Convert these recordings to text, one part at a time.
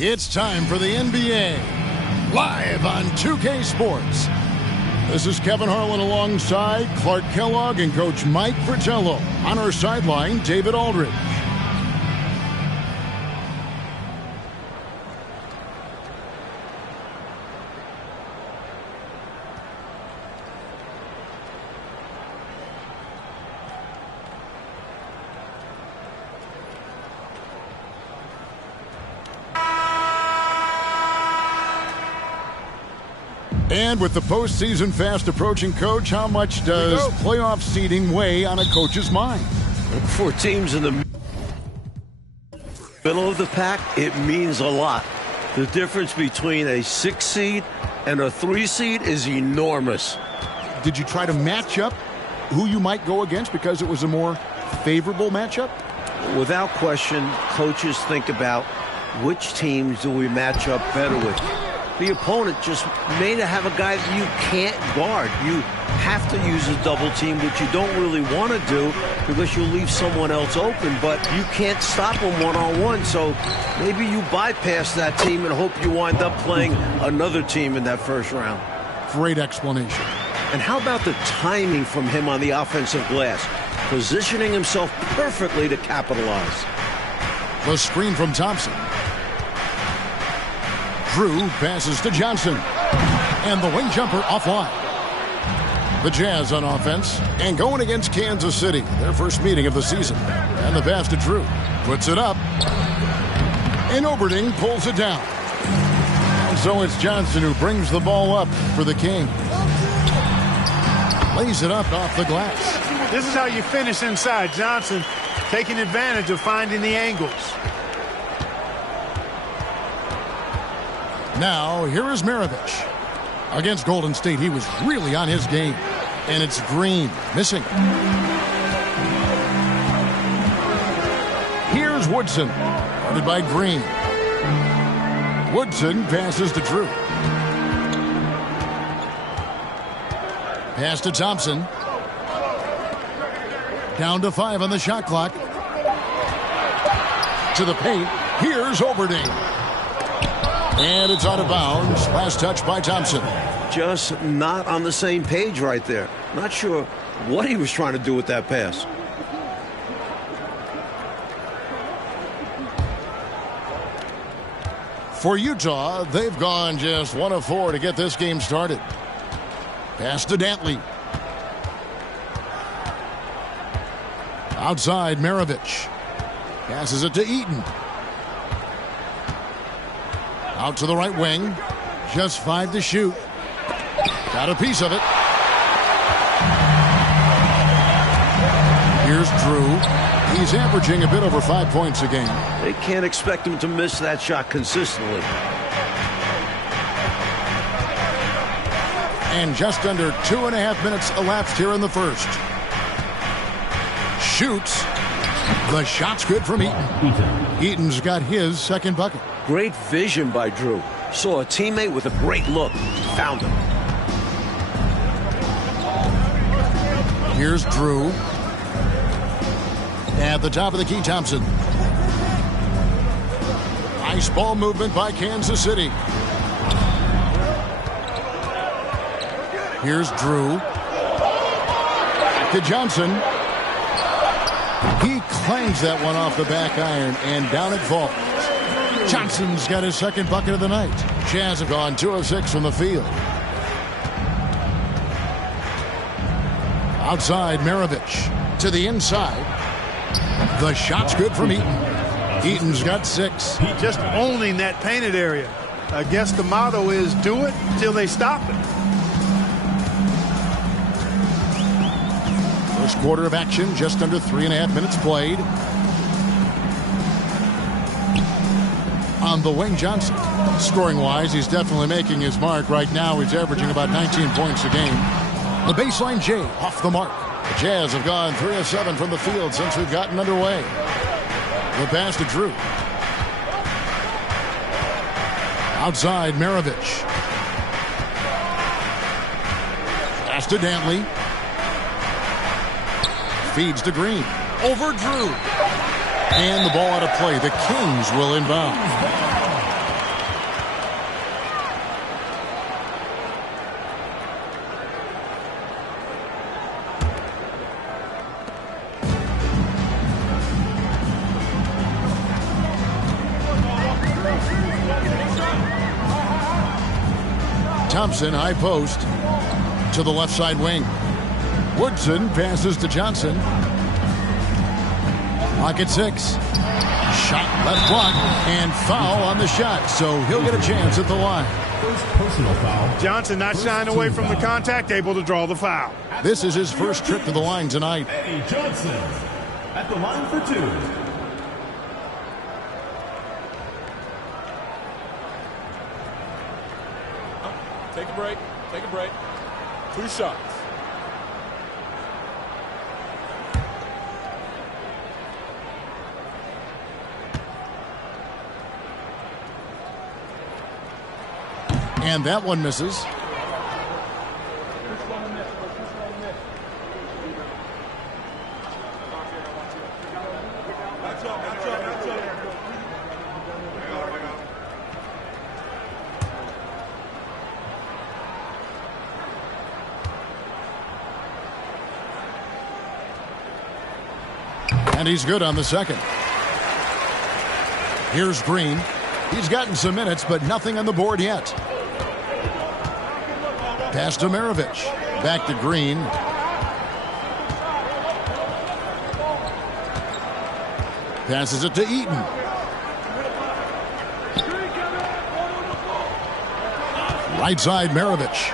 It's time for the NBA, live on 2K Sports. This is Kevin Harlan alongside Clark Kellogg and Coach Mike Fratello. On our sideline, David Aldridge. And with the postseason fast approaching, Coach, how much does playoff seeding weigh on a coach's mind? For teams in the middle of the pack, it means a lot. The difference between a 6 seed and a 3 seed is enormous. Did you try to match up who you might go against because it was a more favorable matchup? Without question, coaches think about which teams do we match up better with. The opponent just may have a guy that you can't guard. You have to use a double team, which you don't really want to do because you'll leave someone else open, but you can't stop them one-on-one. So maybe you bypass that team and hope you wind up playing another team in that first round. Great explanation. And how about the timing from him on the offensive glass? Positioning himself perfectly to capitalize. The screen from Thompson. Drew passes to Johnson. And the wing jumper offline. The Jazz on offense. And going against Kansas City. Their first meeting of the season. And the pass to Drew. Puts it up. And Oberding pulls it down. And so it's Johnson who brings the ball up for the King. Lays it up off the glass. This is how you finish inside. Johnson taking advantage of finding the angles. Now, here is Maravich. Against Golden State, he was really on his game. And it's Green, missing. Here's Woodson, guarded by Green. Woodson passes to Drew. Pass to Thompson. Down to 5 on the shot clock. To the paint. Here's Oberding. And it's out of bounds. Last touch by Thompson. Just not on the same page right there. Not sure what he was trying to do with that pass. For Utah, they've gone just 1 of 4 to get this game started. Pass to Dantley. Outside, Maravich. Passes it to Eaton. Out to the right wing. Just 5 to shoot. Got a piece of it. Here's Drew. He's averaging a bit over 5 points a game. They can't expect him to miss that shot consistently. And just under 2.5 minutes elapsed here in the first. Shoots. The shot's good from Eaton. Eaton's got his second bucket. Great vision by Drew. Saw a teammate with a great look. Found him. Here's Drew. At the top of the key, Thompson. Nice ball movement by Kansas City. Here's Drew. To Johnson. He clangs that one off the back iron, and down it falls. Johnson's got his second bucket of the night. Jazz have gone 2 of 6 from the field. Outside, Maravich. To the inside. The shot's good from Eaton. Eaton's got 6. Just owning that painted area. I guess the motto is do it till they stop it. First quarter of action, just under 3.5 minutes played. On the wing, Johnson. Scoring-wise, he's definitely making his mark. Right now, he's averaging about 19 points a game. The baseline J off the mark. The Jazz have gone 3 of 7 from the field since we've gotten underway. The pass to Drew. Outside, Maravich. Pass to Dantley. Feeds to Green. Over Drew. And the ball out of play. The Kings will inbound. Thompson, high post, to the left side wing. Woodson passes to Johnson. Clock at 6. Shot left block and foul on the shot, so he'll get a chance at the line. First personal foul. Johnson not shying away from the contact, able to draw the foul. This is his first trip to the line tonight. Eddie Johnson at the line for 2. Take a break. Take a break. 2 shots. And that one misses. And he's good on the second. Here's Green. He's gotten some minutes, but nothing on the board yet. Pass to Maravich. Back to Green. Passes it to Eaton. Right side, Maravich.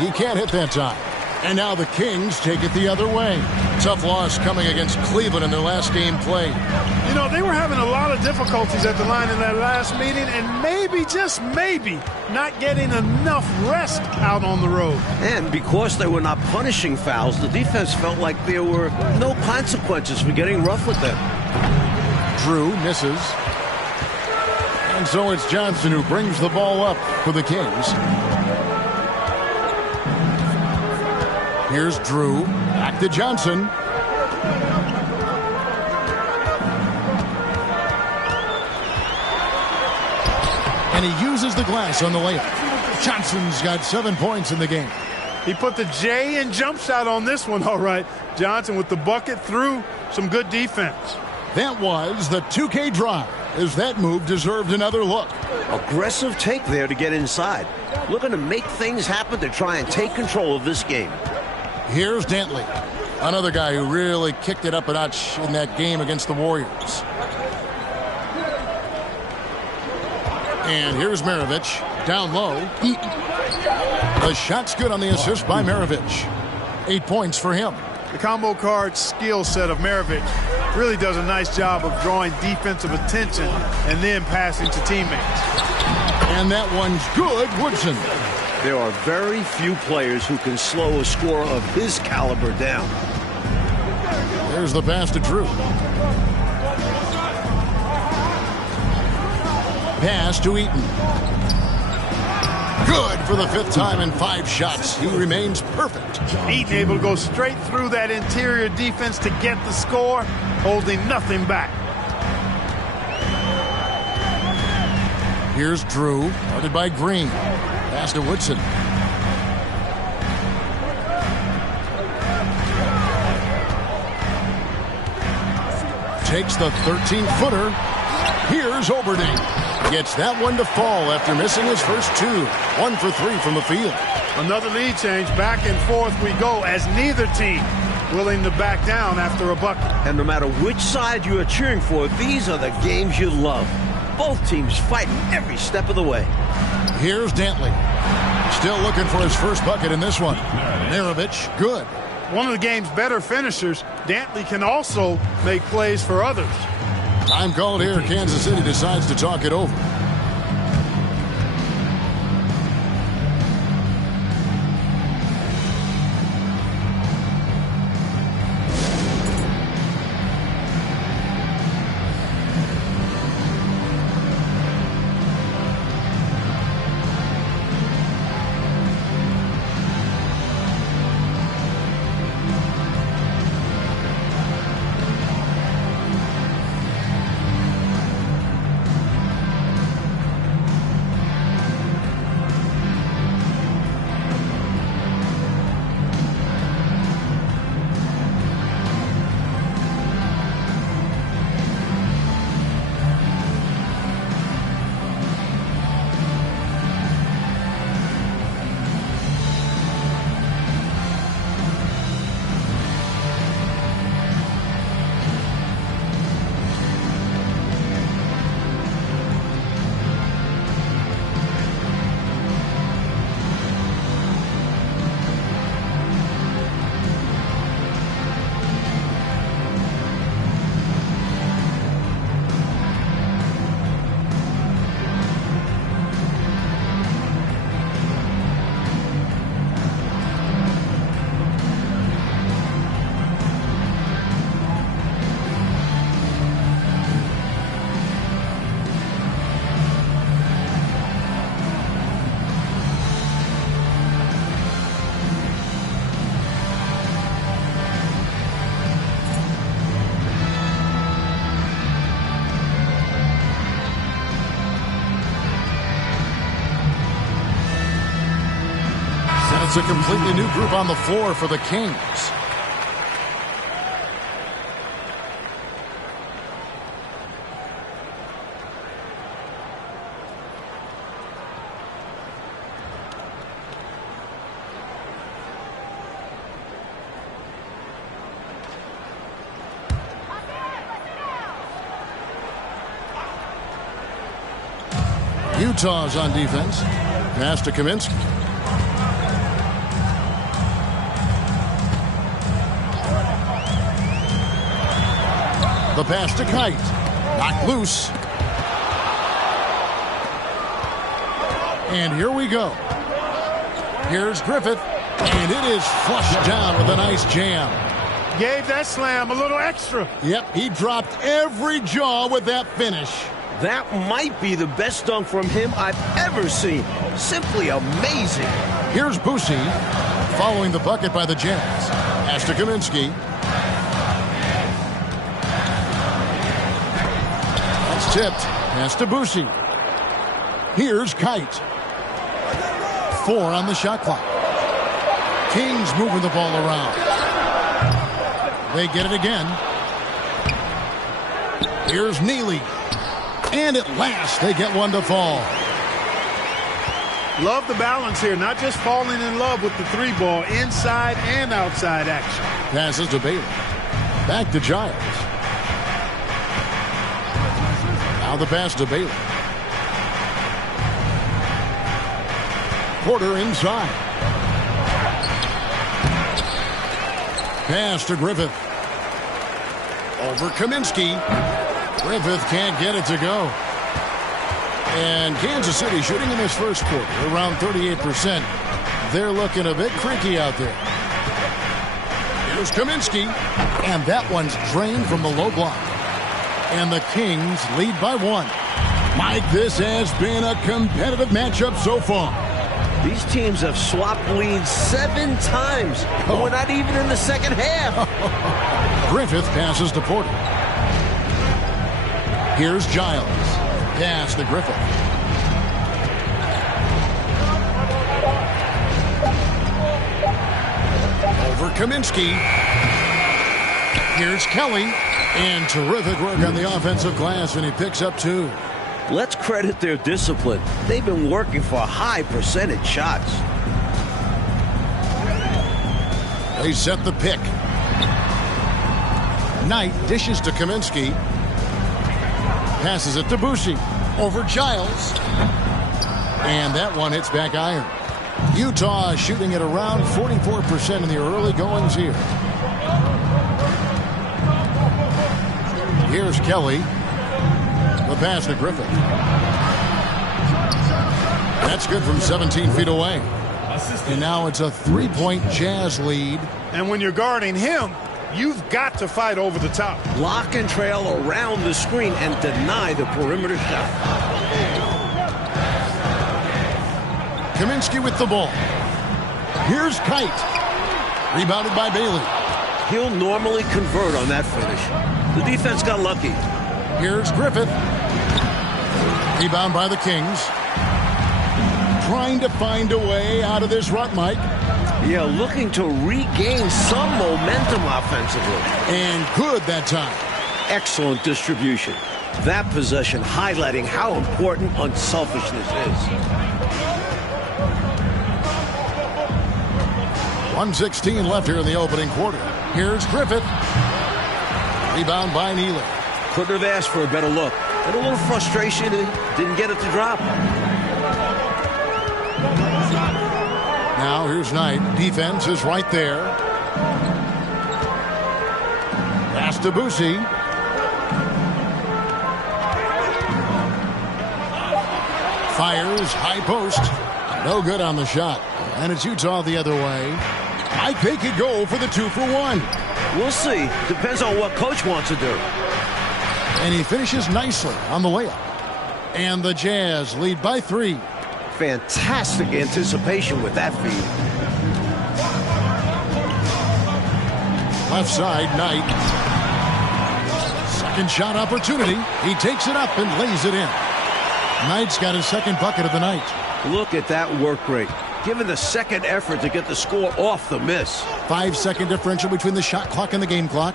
He can't hit that time. And now the Kings take it the other way. Tough loss coming against Cleveland in their last game played. You know, they were having a lot of difficulties at the line in that last meeting, and maybe, just maybe, not getting enough rest out on the road. And because they were not punishing fouls, the defense felt like there were no consequences for getting rough with them. Drew misses. And so it's Johnson who brings the ball up for the Kings. Here's Drew. Back to Johnson. And he uses the glass on the layup. Johnson's got 7 points in the game. He put the J in jump shot on this one, all right. Johnson with the bucket through some good defense. That was the 2K drive, as that move deserved another look. Aggressive take there to get inside. Looking to make things happen to try and take control of this game. Here's Dantley, another guy who really kicked it up a notch in that game against the Warriors. And here's Maravich, down low. Eaton. The shot's good on the assist by Maravich. 8 points for him. The combo card skill set of Maravich really does a nice job of drawing defensive attention and then passing to teammates. And that one's good, Woodson. There are very few players who can slow a scorer of his caliber down. There's the pass to Drew. Pass to Eaton. Good for the 5th time in 5 shots. He remains perfect. Eaton able to go straight through that interior defense to get the score, holding nothing back. Here's Drew, guarded by Green. Pass to Woodson. Takes the 13-footer. Here's Oberding. Gets that one to fall after missing his first 2. 1 for 3 from the field. Another lead change. Back and forth we go as neither team willing to back down after a bucket. And no matter which side you are cheering for, these are the games you love. Both teams fighting every step of the way. Here's Dantley. Still looking for his first bucket in this one. Maravich, good. One of the game's better finishers, Dantley can also make plays for others. Time called here. Kansas City decides to talk it over. It's a completely new group on the floor for the Kings. Utah's on defense. Pass to Kaminsky. The pass to Kite. Knocked loose. And here we go. Here's Griffith. And it is flushed down with a nice jam. Gave that slam a little extra. Yep, he dropped every jaw with that finish. That might be the best dunk from him I've ever seen. Simply amazing. Here's Boucy following the bucket by the Jazz. Pass to Kaminsky. It's tipped. Pass to Boucy. Here's Kite. 4 on the shot clock. Kings moving the ball around. They get it again. Here's Neely. And at last, they get one to fall. Love the balance here. Not just falling in love with the three ball. Inside and outside action. Passes to Bailey. Back to Giles. Now the pass to Bailey. Porter inside. Pass to Griffith. Over Kaminsky. Griffith can't get it to go. And Kansas City shooting in this first quarter around 38%. They're looking a bit creaky out there. Here's Kaminsky. And that one's drained from the low block. And the Kings lead by 1. Mike, this has been a competitive matchup so far. These teams have swapped leads 7 times. But we're not even in the second half. Griffith passes to Porter. Here's Giles. Pass to Griffith. Over Kaminsky. Here's Kelly. And terrific work on the offensive glass, and he picks up 2. Let's credit their discipline. They've been working for high percentage shots. They set the pick. Knight dishes to Kaminsky. Passes it to Boucy. Over Giles. And that one hits back iron. Utah shooting at around 44% in the early goings here. Here's Kelly. The pass to Griffith. That's good from 17 feet away. And now it's a 3-point Jazz lead. And when you're guarding him, you've got to fight over the top. Lock and trail around the screen and deny the perimeter shot. Kaminsky with the ball. Here's Kite. Rebounded by Bailey. He'll normally convert on that finish. The defense got lucky. Here's Griffith. Rebound by the Kings. Trying to find a way out of this rut, Mike. Yeah, looking to regain some momentum offensively. And good that time. Excellent distribution. That possession highlighting how important unselfishness is. 1:16 left here in the opening quarter. Here's Griffith. Rebound by Neely. Couldn't have asked for a better look. And a little frustration, he didn't get it to drop. Now here's Knight. Defense is right there. Pass to Boucy. Fires, high post. No good on the shot. And it's Utah the other way. Mike, they could go for the 2-for-1. We'll see. Depends on what coach wants to do. And he finishes nicely on the layup. And the Jazz lead by 3. Fantastic anticipation with that feed. Left side, Knight. Second shot opportunity. He takes it up and lays it in. Knight's got his second bucket of the night. Look at that work rate. given the second effort to get the score off the miss. 5-second differential between the shot clock and the game clock.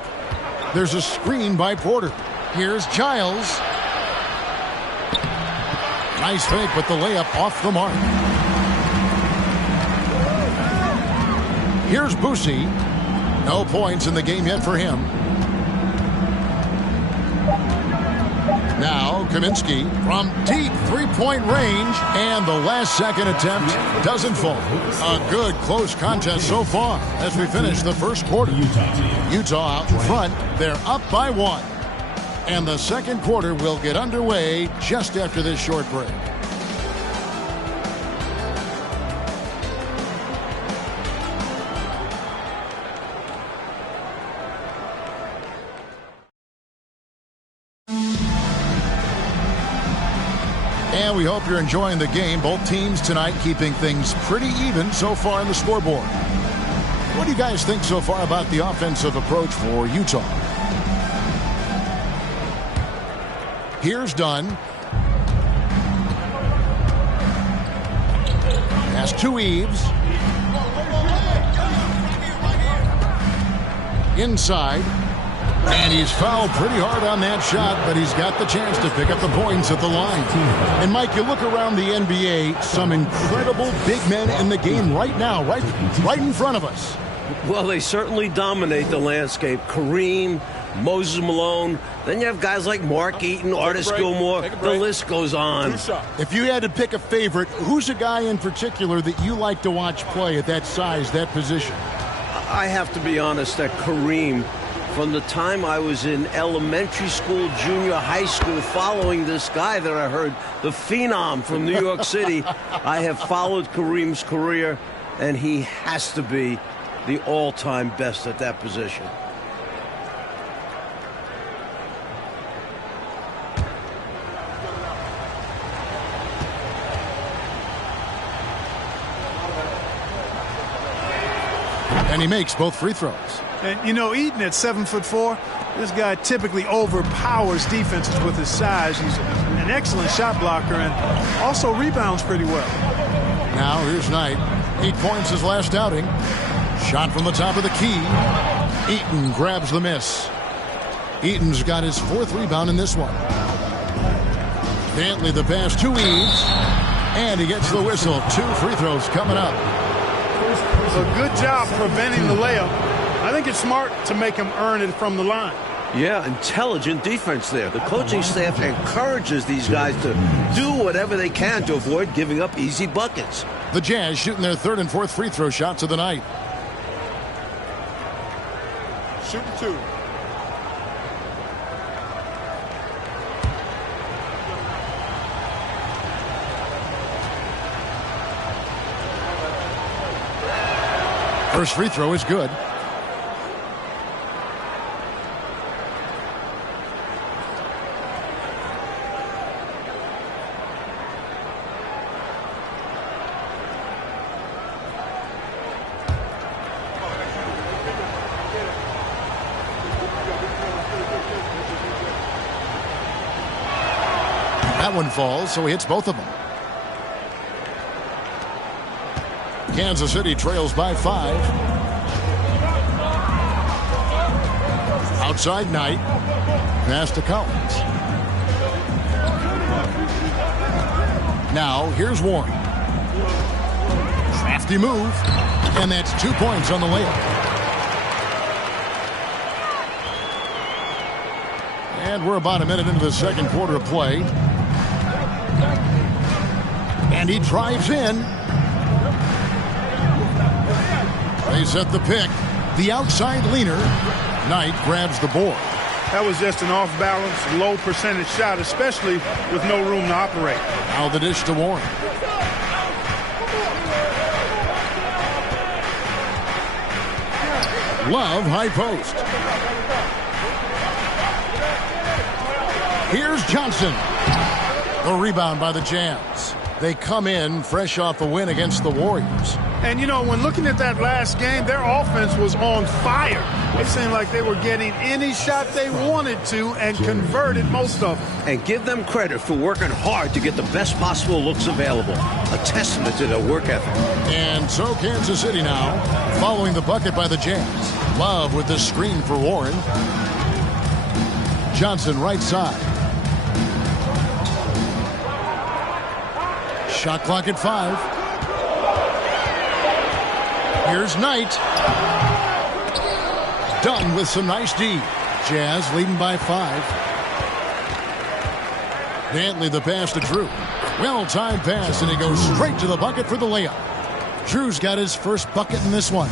There's a screen by Porter. Here's Giles. Nice fake, but the layup off the mark. Here's Boosie. No points in the game yet for him. Now Kaminsky from deep three-point range, and the last second attempt doesn't fall. A good close contest so far as we finish the first quarter. Utah out in front. They're up by 1. And the second quarter will get underway just after this short break. And we hope you're enjoying the game. Both teams tonight keeping things pretty even so far on the scoreboard. What do you guys think so far about the offensive approach for Utah? Here's Dunn. Pass to Eves. Inside. And he's fouled pretty hard on that shot, but he's got the chance to pick up the points at the line. And, Mike, you look around the NBA, some incredible big men in the game right now, right in front of us. Well, they certainly dominate the landscape. Kareem, Moses Malone. Then you have guys like Mark Eaton, Artis Gilmore. The list goes on. If you had to pick a favorite, who's a guy in particular that you like to watch play at that size, that position? I have to be honest that Kareem, from the time I was in elementary school, junior high school, following this guy that I heard, the Phenom from New York City, I have followed Kareem's career, and he has to be the all-time best at that position. And he makes both free throws. And, you know, Eaton at 7'4", this guy typically overpowers defenses with his size. He's an excellent shot blocker and also rebounds pretty well. Now here's Knight. 8 points his last outing. Shot from the top of the key. Eaton grabs the miss. Eaton's got his 4th rebound in this one. Dantley the pass to Eves. And he gets the whistle. 2 free throws coming up. A good job preventing the layup. I think it's smart to make him earn it from the line. Yeah, intelligent defense there. The coaching staff encourages these guys to do whatever they can to avoid giving up easy buckets. The Jazz shooting their 3rd and 4th free throw shots of the night. Shooting 2. First free throw is good. That one falls, so he hits both of them. Kansas City trails by 5. Outside Knight. Pass to Collins. Now here's Warren. Crafty move. And that's 2 points on the layup. And we're about a minute into the second quarter of play. And he drives in. They set the pick. The outside leaner. Knight grabs the board. That was just an off-balance, low percentage shot, especially with no room to operate. Now the dish to Warren. Love high post. Here's Johnson. The rebound by the Jazz. They come in fresh off a win against the Warriors. And, you know, when looking at that last game, their offense was on fire. It seemed like they were getting any shot they wanted to and converted most of them. And give them credit for working hard to get the best possible looks available. A testament to their work ethic. And so Kansas City now, following the bucket by the Jazz. Love with the screen for Warren. Johnson right side. Shot clock at 5. Here's Knight. Dunn with some nice D. Jazz leading by 5. Dantley the pass to Drew. Well-timed pass, and he goes straight to the bucket for the layup. Drew's got his first bucket in this one.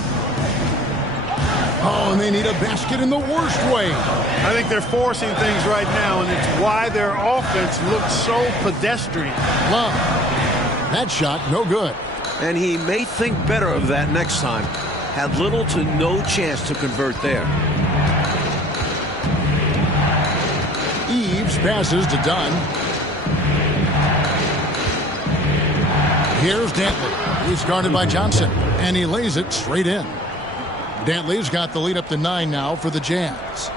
Oh, and they need a basket in the worst way. I think they're forcing things right now, and it's why their offense looks so pedestrian. Love. That shot, no good. And he may think better of that next time. Had little to no chance to convert there. Eves passes to Dunn. Here's Dantley. He's guarded by Johnson, and he lays it straight in. Dantley's got the lead up to 9 now for the Jazz.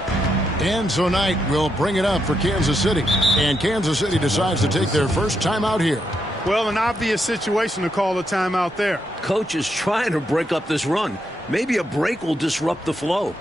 And so Knight will bring it up for Kansas City. And Kansas City decides to take their first timeout here. Well, an obvious situation to call a timeout there. Coach is trying to break up this run. Maybe a break will disrupt the flow.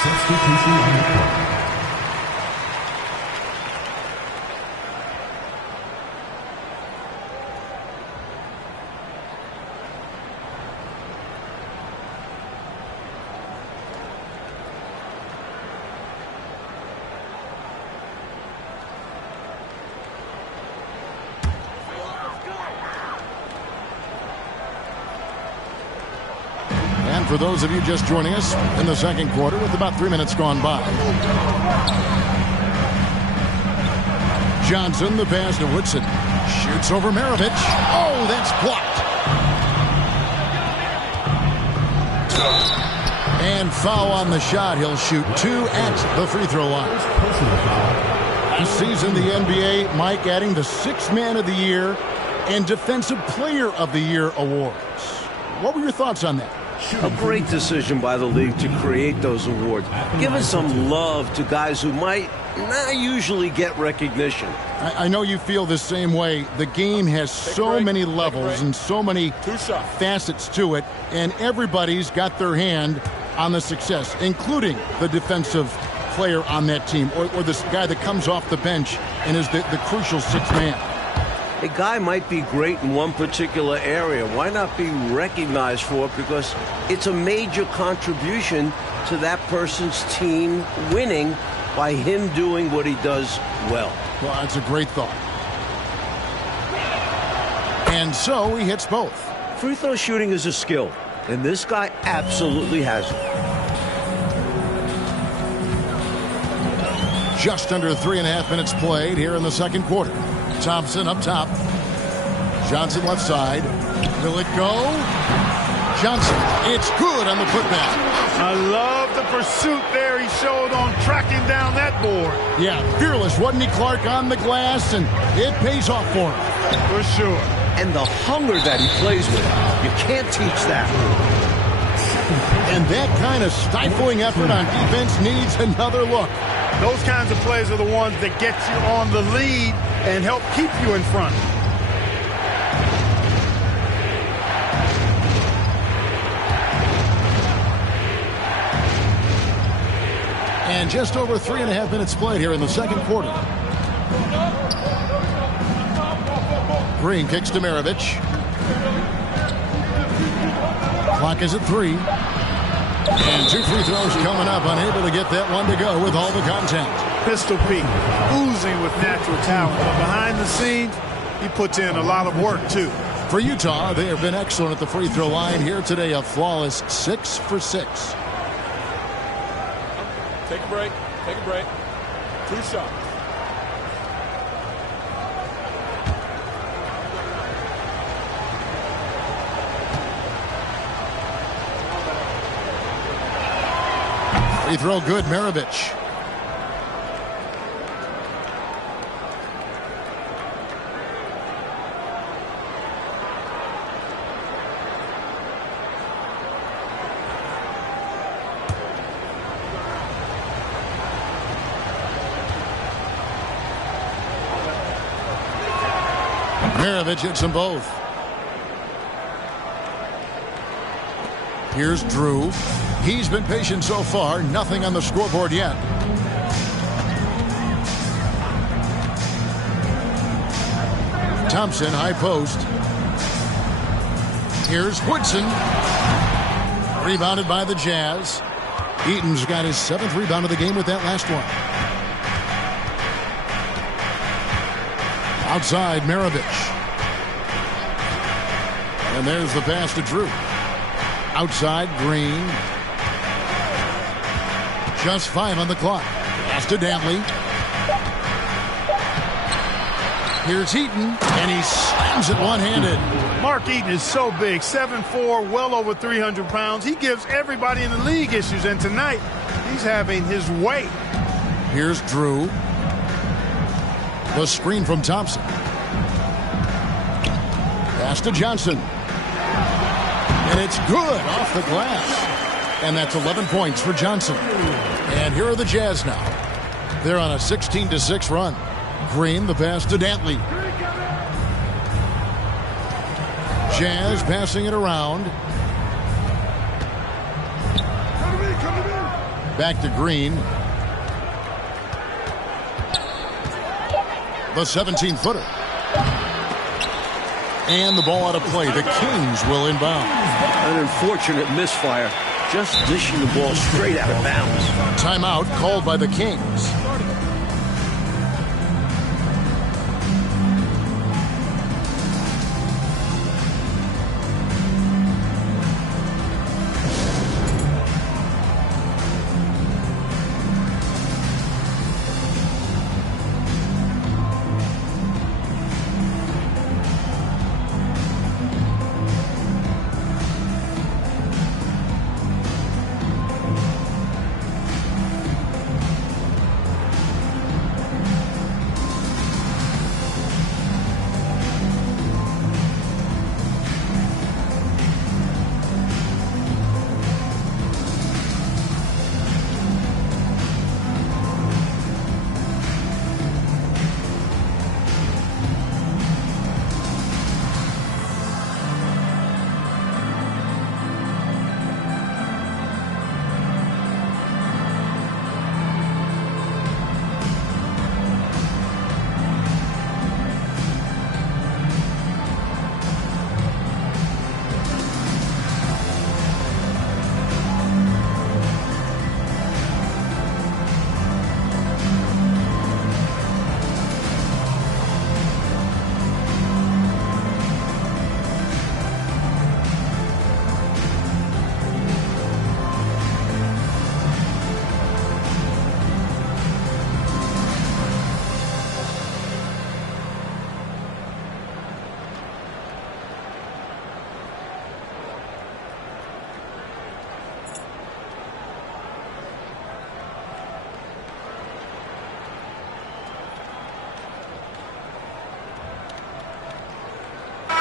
Substitution on the court. For those of you just joining us in the second quarter with about 3 minutes gone by. Johnson, the pass to Woodson. Shoots over Maravich. Oh, that's blocked. And foul on the shot. He'll shoot 2 at the free throw line. This season, the NBA, Mike, adding the 6th Man of the Year and Defensive Player of the Year awards. What were your thoughts on that? A great decision by the league to create those awards. Giving some love to guys who might not usually get recognition. I know you feel the same way. The game has so many levels and so many facets to it, and everybody's got their hand on the success, including the defensive player on that team or this guy that comes off the bench and is the crucial 6th man. A guy might be great in one particular area. Why not be recognized for it? Because it's a major contribution to that person's team winning by him doing what he does well. Well, that's a great thought. And so he hits both. Free throw shooting is a skill, and this guy absolutely has it. Just under 3.5 minutes played here in the second quarter. Thompson up top. Johnson left side. Will it go? Johnson. It's good on the putback. I love the pursuit there he showed on tracking down that board. Yeah, fearless, wasn't he, Clark, on the glass? And it pays off for him. For sure. And the hunger that he plays with. You can't teach that. And that kind of stifling effort on defense needs another look. Those kinds of plays are the ones that get you on the lead and help keep you in front. And just over 3.5 minutes played here in the second quarter. Green kicks to Maravich. Clock is at 3. And 2 free throws coming up. Unable to get that one to go with all the content. Pistol Pete, oozing with natural talent. But behind the scenes, he puts in a lot of work, too. For Utah, they have been excellent at the free throw line here today. A flawless 6 for 6. Take a break. Take a break. 2 shots. Free throw good, Maravich. Maravich hits them both. Here's Drew. He's been patient so far. Nothing on the scoreboard yet. Thompson, high post. Here's Woodson. Rebounded by the Jazz. Eaton's got his 7th rebound of the game with that last one. Outside, Maravich. And there's the pass to Drew. Outside, Green. Just 5 on the clock. Pass to Dantley. Here's Eaton, and he slams it one-handed. Mark Eaton is so big, 7'4", well over 300 pounds. He gives everybody in the league issues, and tonight he's having his way. Here's Drew. The screen from Thompson. Pass to Johnson. And it's good off the glass. And that's 11 points for Johnson. And here are the Jazz now. They're on a 16-6 run. Green, the pass to Dantley. Jazz passing it around. Back to Green. The 17-footer. And the ball out of play. The Kings will inbound. An unfortunate misfire. Just dishing the ball straight out of bounds. Timeout called by the Kings.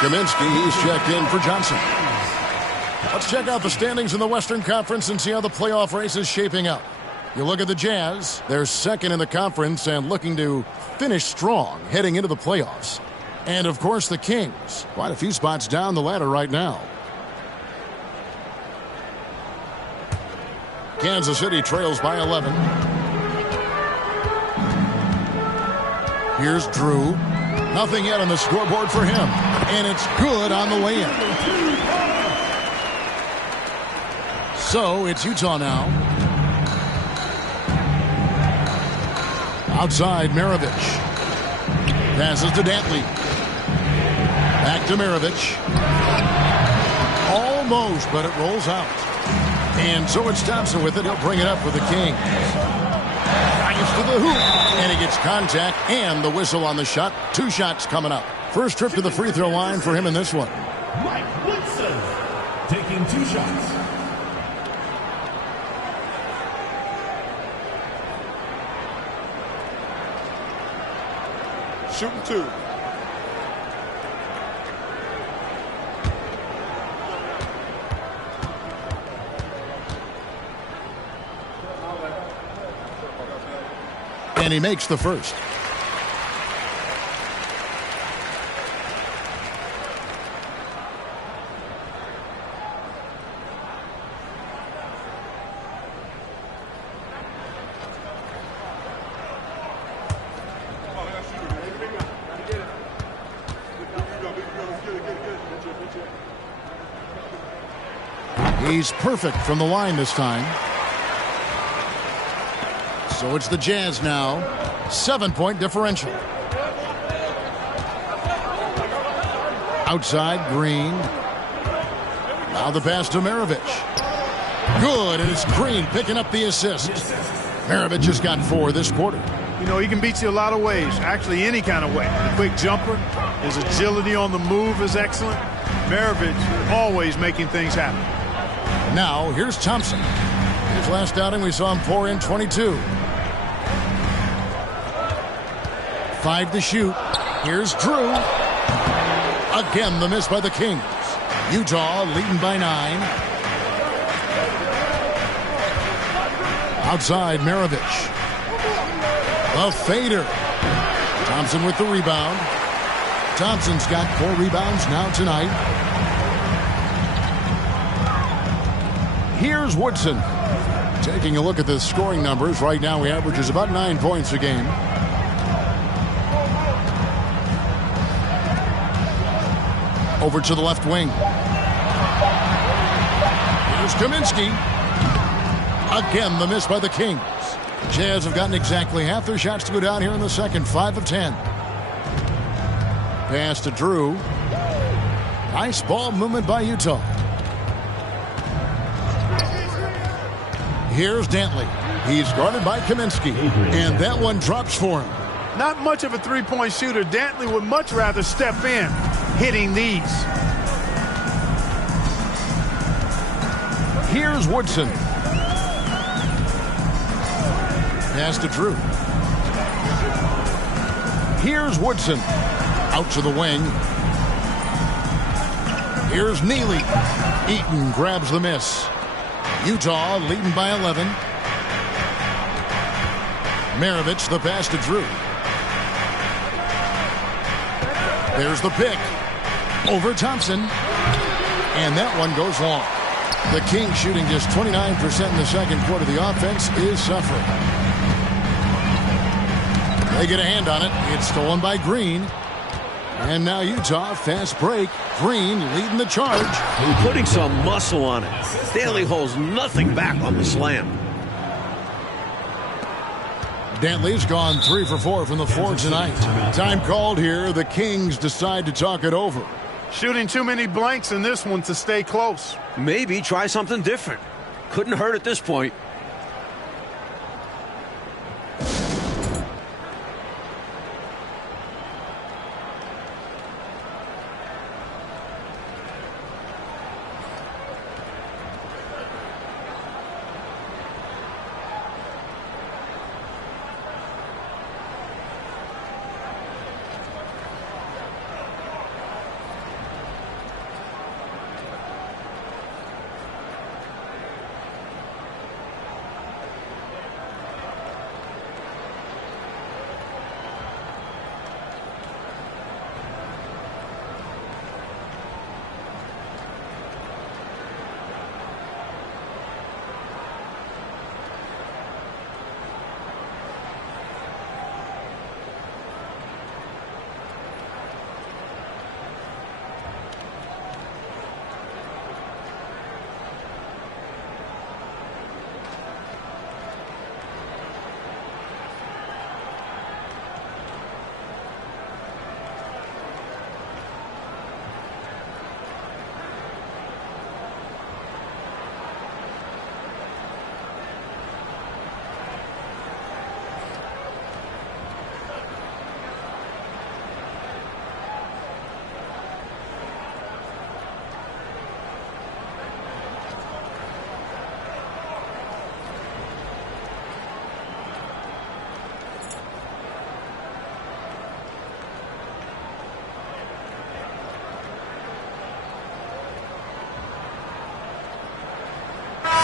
Kaminsky, he's checked in for Johnson. Let's check out the standings in the Western Conference and see how the playoff race is shaping up. You look at the Jazz, they're second in the conference and looking to finish strong heading into the playoffs. And, of course, the Kings, quite a few spots down the ladder right now. Kansas City trails by 11. Here's Drew. Nothing yet on the scoreboard for him. And it's good on the way in. So it's Utah now. Outside, Maravich. Passes to Dantley. Back to Maravich. Almost, but it rolls out. And so it's Thompson with it. He'll bring it up for the Kings. Fires to the hoop. And he gets contact and the whistle on the shot. 2 shots coming up. First trip to the free throw line for him in this one. Mike Woodson taking 2 shots. Shooting 2. And he makes the first. He's perfect from the line this time. So it's the Jazz now. 7-point differential. Outside, Green. Now the pass to Maravich. Good, and it's Green picking up the assist. Maravich has got 4 this quarter. You know, he can beat you a lot of ways, actually any kind of way. The quick jumper, his agility on the move is excellent. Maravich always making things happen. Now, here's Thompson. His last outing, we saw him pour in 22. 5 to shoot. Here's Drew. Again, the miss by the Kings. Utah leading by 9. Outside, Maravich. The fader. Thompson with the rebound. Thompson's got 4 rebounds now tonight. Here's Woodson. Taking a look at the scoring numbers. Right now he averages about 9 points a game. Over to the left wing. Here's Kaminsky. Again, the miss by the Kings. The Jazz have gotten exactly half their shots to go down here in the second. 5 of 10. Pass to Drew. Nice ball movement by Utah. Here's Dantley. He's guarded by Kaminsky. And that one drops for him. Not much of a three-point shooter. Dantley would much rather step in, hitting these. Here's Woodson. Pass to Drew. Here's Woodson. Out to the wing. Here's Neely. Eaton grabs the miss. Utah leading by 11. Maravich, the pass to Drew. There's the pick. Over Thompson. And that one goes long. The Kings shooting just 29% in the second quarter. The offense is suffering. They get a hand on it. It's stolen by Green. And now Utah, fast break. Green leading the charge. Putting some muscle on it. Dantley holds nothing back on the slam. Dantley's gone 3 for 4 from the floor tonight. Time called here. The Kings decide to talk it over. Shooting too many blanks in this one to stay close. Maybe try something different. Couldn't hurt at this point.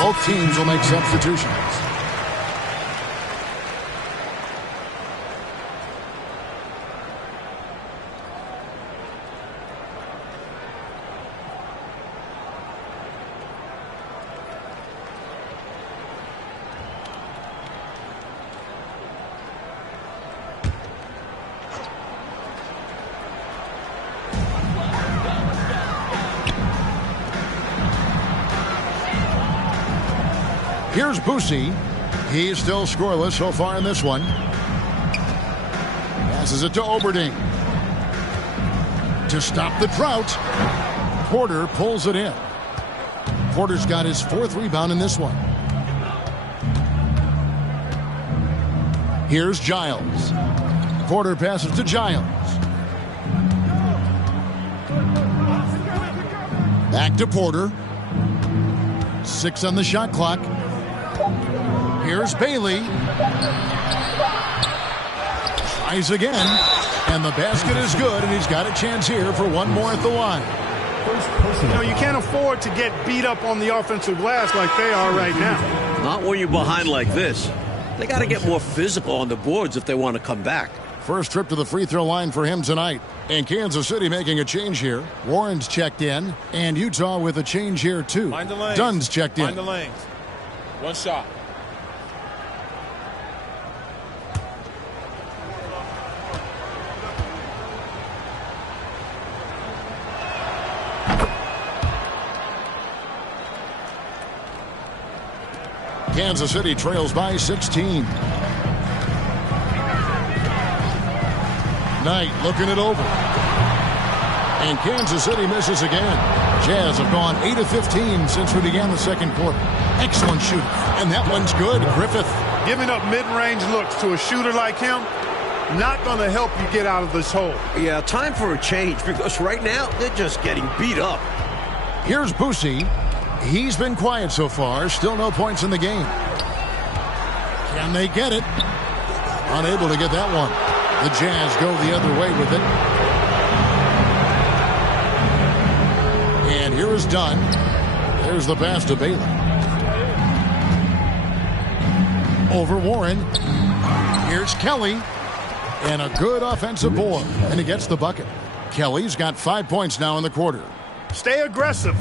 Both teams will make substitutions. Here's Boosie. He's still scoreless so far in this one. Passes it to Oberding. To stop the drought, Porter pulls it in. Porter's got his 4th rebound in this one. Here's Giles. Porter passes to Giles. Back to Porter. 6 on the shot clock. Here's Bailey. Tries again. And the basket is good, and he's got a chance here for one more at the line. You know, you can't afford to get beat up on the offensive glass like they are right now. Not when you're behind like this. They got to get more physical on the boards if they want to come back. First trip to the free throw line for him tonight. And Kansas City making a change here. Warren's checked in. And Utah with a change here, too. Mind the lanes. Dunn's checked in. Mind the lanes. One shot. Kansas City trails by 16. Knight looking it over. And Kansas City misses again. Jazz have gone 8 of 15 since we began the second quarter. Excellent shooting. And that one's good. Griffith. Giving up mid-range looks to a shooter like him, not going to help you get out of this hole. Yeah, time for a change because right now they're just getting beat up. Here's Boosie. He's been quiet so far. Still no points in the game. Can they get it? Unable to get that one. The Jazz go the other way with it. And here is Dunn. There's the pass to Bailey. Over Warren. Here's Kelly. And a good offensive board. And he gets the bucket. Kelly's got 5 points now in the quarter. Stay aggressive.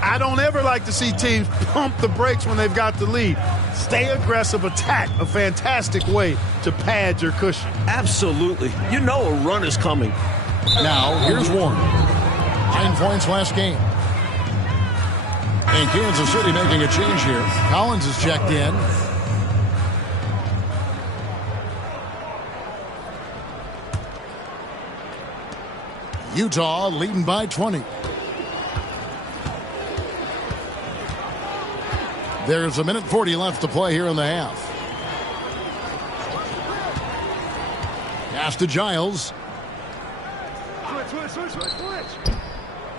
I don't ever like to see teams pump the brakes when they've got the lead. Stay aggressive, attack, a fantastic way to pad your cushion. Absolutely. You know a run is coming. Now, here's Warren. 9 points last game. And Kansas City making a change here. Collins is checked in. Utah leading by 20. There's 1:40 left to play here in the half. Pass to Giles.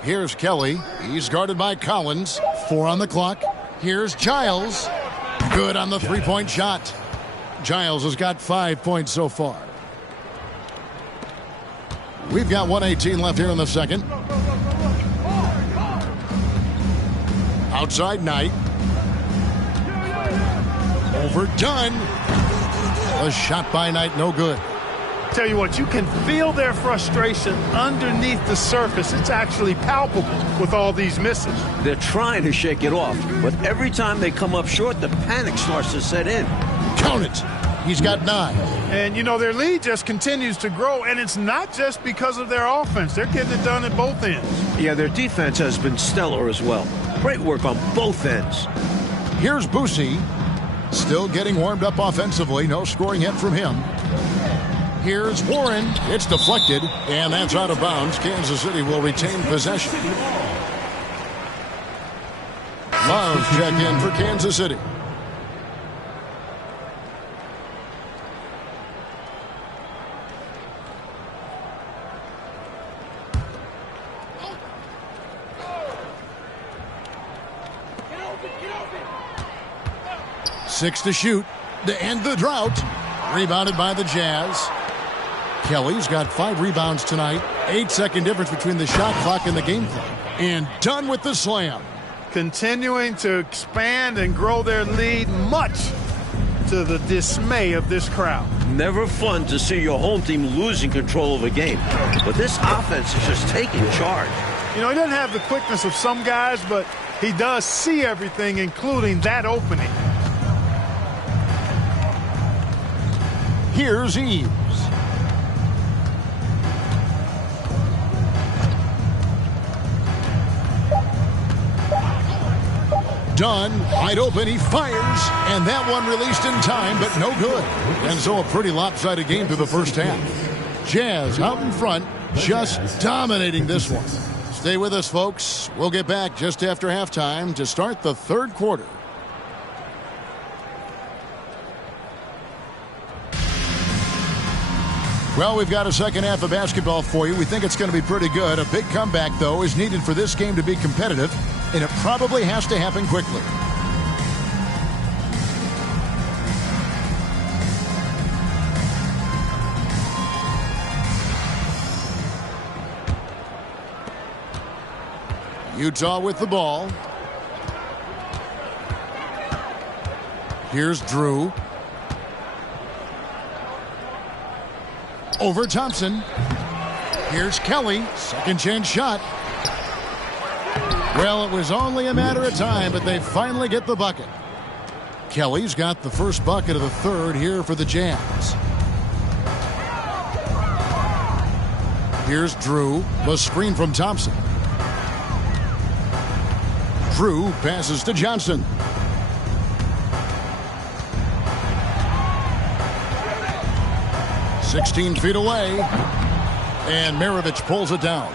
Here's Kelly. He's guarded by Collins. 4 on the clock. Here's Giles. Good on the three-point shot. Giles has got 5 points so far. We've got 1:18 left here in the second. Outside Knight. Over Dunn. A shot by Knight, no good. Tell you what, you can feel their frustration underneath the surface. It's actually palpable with all these misses. They're trying to shake it off, but every time they come up short, the panic starts to set in. Count it. He's got 9. And, you know, their lead just continues to grow, and it's not just because of their offense. They're getting it done at both ends. Yeah, their defense has been stellar as well. Great work on both ends. Here's Boosie. Still getting warmed up offensively. No scoring yet from him. Here's Warren. It's deflected, and that's out of bounds. Kansas City will retain possession. Love check in for Kansas City. Six to shoot to end the drought. Rebounded by the Jazz. Kelly's got 5 rebounds tonight. 8-second difference between the shot clock and the game clock. And done with the slam. continuing to expand and grow their lead, much to the dismay of this crowd. Never fun to see your home team losing control of a game. But this offense is just taking charge. You know, he doesn't have the quickness of some guys, but he does see everything, including that opening. Here's Eves. Dunn, wide open, he fires, and that one released in time, but no good. And so a pretty lopsided game through the first half. Jazz out in front, just dominating this one. Stay with us, folks. We'll get back just after halftime to start the third quarter. Well, we've got a second half of basketball for you. We think it's going to be pretty good. A big comeback, though, is needed for this game to be competitive, and it probably has to happen quickly. Utah with the ball. Here's Drew. Over Thompson. Here's Kelly. Second chance shot. Well, it was only a matter of time, but they finally get the bucket. Kelly's got the first bucket of the third here for the Jazz. Here's Drew. The screen from Thompson. Drew passes to Johnson. "16 feet away, and Maravich pulls it down.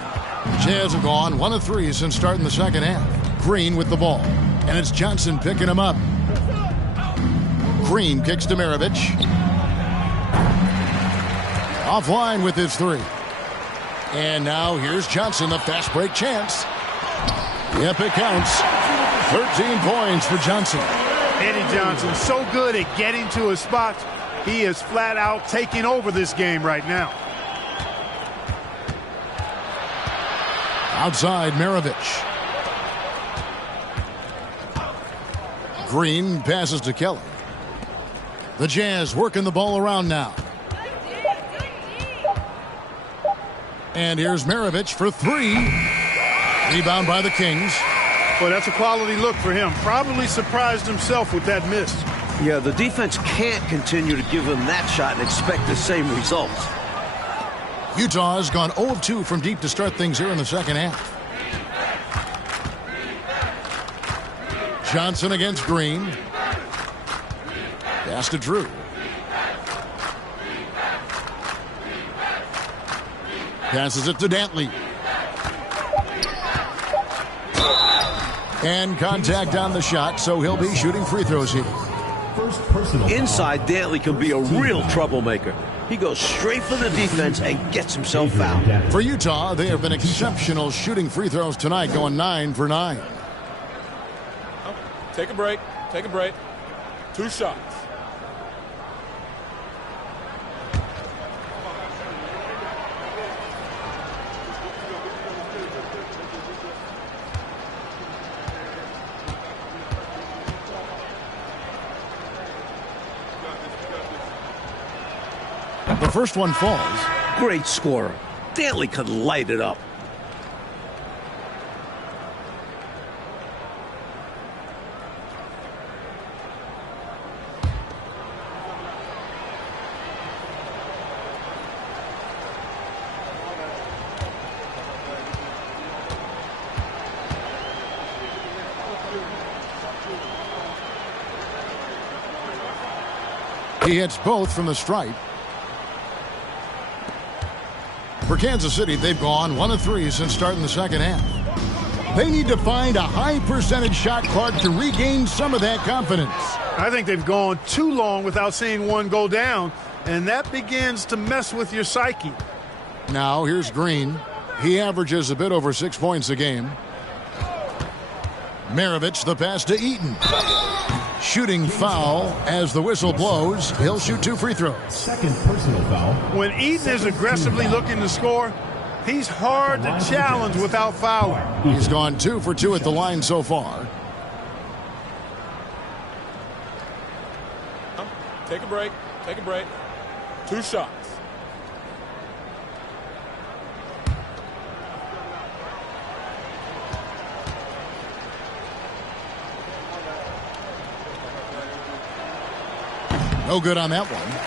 Jazz have gone 1 of 3 since starting the second half. Green with the ball, and it's Johnson picking him up. Green kicks to Maravich. Offline with his three. And now here's Johnson, the fast break chance. Yep, it counts. 13 points for Johnson. Eddie Johnson, so good at getting to his spots. He is flat out taking over this game right now. Outside, Maravich. Green passes to Kelly. The Jazz working the ball around now. And here's Maravich for three. Rebound by the Kings. Well, that's a quality look for him. Probably surprised himself with that miss. Yeah, the defense can't continue to give him that shot and expect the same results. Utah has gone 0 of 2 from deep to start things here in the second half. Johnson against Green. Pass to Drew. Passes it to Dantley. And contact on the shot, so he'll be shooting free throws here. Inside, Dantley can be a real troublemaker. He goes straight for the defense and gets himself fouled. For Utah, they have been exceptional shooting free throws tonight, going 9 for 9. Take a break. Take a break. 2 shots. The first one falls. Great scorer. Dantley could light it up. He hits both from the stripe. For Kansas City, they've gone 1 of 3 since starting the second half. They need to find a high percentage shot, Clark, to regain some of that confidence. I think they've gone too long without seeing one go down, and that begins to mess with your psyche. Now here's Green. He averages a bit over 6 points a game. Maravich, the pass to Eaton. Shooting foul as the whistle blows. He'll shoot 2 free throws. Second personal foul. When Eaton is aggressively looking to score, He's hard to challenge without fouling. He's gone 2 for 2 at the line so far. Take a break. Take a break. 2 shots. No good on that one.